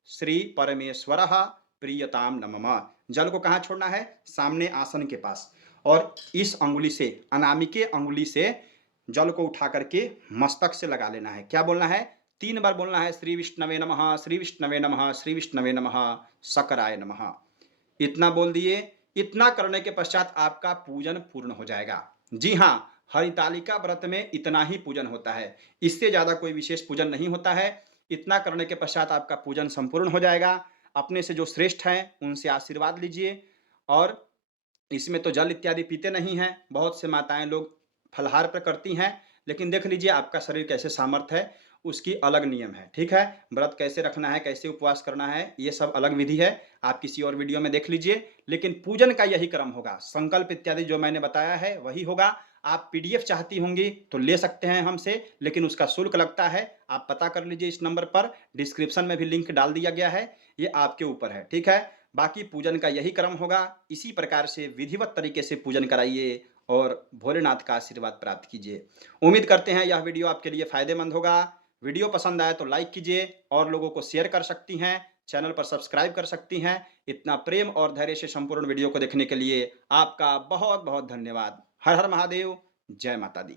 श्री परमेश्वरः प्रियताम नमः। जल को कहाँ छोड़ना है? सामने आसन के पास। और इस अंगुली से, अनामिके अंगुली से जल को उठा करके मस्तक से लगा लेना है। क्या बोलना है? 3 बार बोलना है, श्री विष्णवे नमः, श्री विष्णवे नमः, श्री विष्णवे नमः, सकराय नमः। इतना बोल दिए। इतना करने के पश्चात आपका पूजन पूर्ण हो जाएगा। जी हाँ, हरितालिका व्रत में इतना ही पूजन होता है, इससे ज़्यादा कोई विशेष पूजन नहीं होता है। इतना करने के पश्चात आपका पूजन संपूर्ण हो जाएगा। अपने से जो श्रेष्ठ हैं उनसे आशीर्वाद लीजिए। और इसमें तो जल इत्यादि पीते नहीं हैं, बहुत से माताएं लोग फलाहार पर करती हैं, लेकिन देख लीजिए आपका शरीर कैसे सामर्थ्य है, उसकी अलग नियम है। ठीक है, व्रत कैसे रखना है, कैसे उपवास करना है, ये सब अलग विधि है, आप किसी और वीडियो में देख लीजिए। लेकिन पूजन का यही क्रम होगा, संकल्प इत्यादि जो मैंने बताया है वही होगा। आप पीडीएफ चाहती होंगी तो ले सकते हैं हमसे, लेकिन उसका शुल्क लगता है। आप पता कर लीजिए इस नंबर पर, डिस्क्रिप्शन में भी लिंक डाल दिया गया है, ये आपके ऊपर है। ठीक है, बाकी पूजन का यही क्रम होगा। इसी प्रकार से विधिवत तरीके से पूजन कराइए और भोलेनाथ का आशीर्वाद प्राप्त कीजिए। उम्मीद करते हैं यह वीडियो आपके लिए फायदेमंद होगा। वीडियो पसंद आए तो लाइक कीजिए और लोगों को शेयर कर सकती हैं, चैनल पर सब्सक्राइब कर सकती हैं। इतना प्रेम और धैर्य से संपूर्ण वीडियो को देखने के लिए आपका बहुत बहुत धन्यवाद। हर हर महादेव, जय माता दी।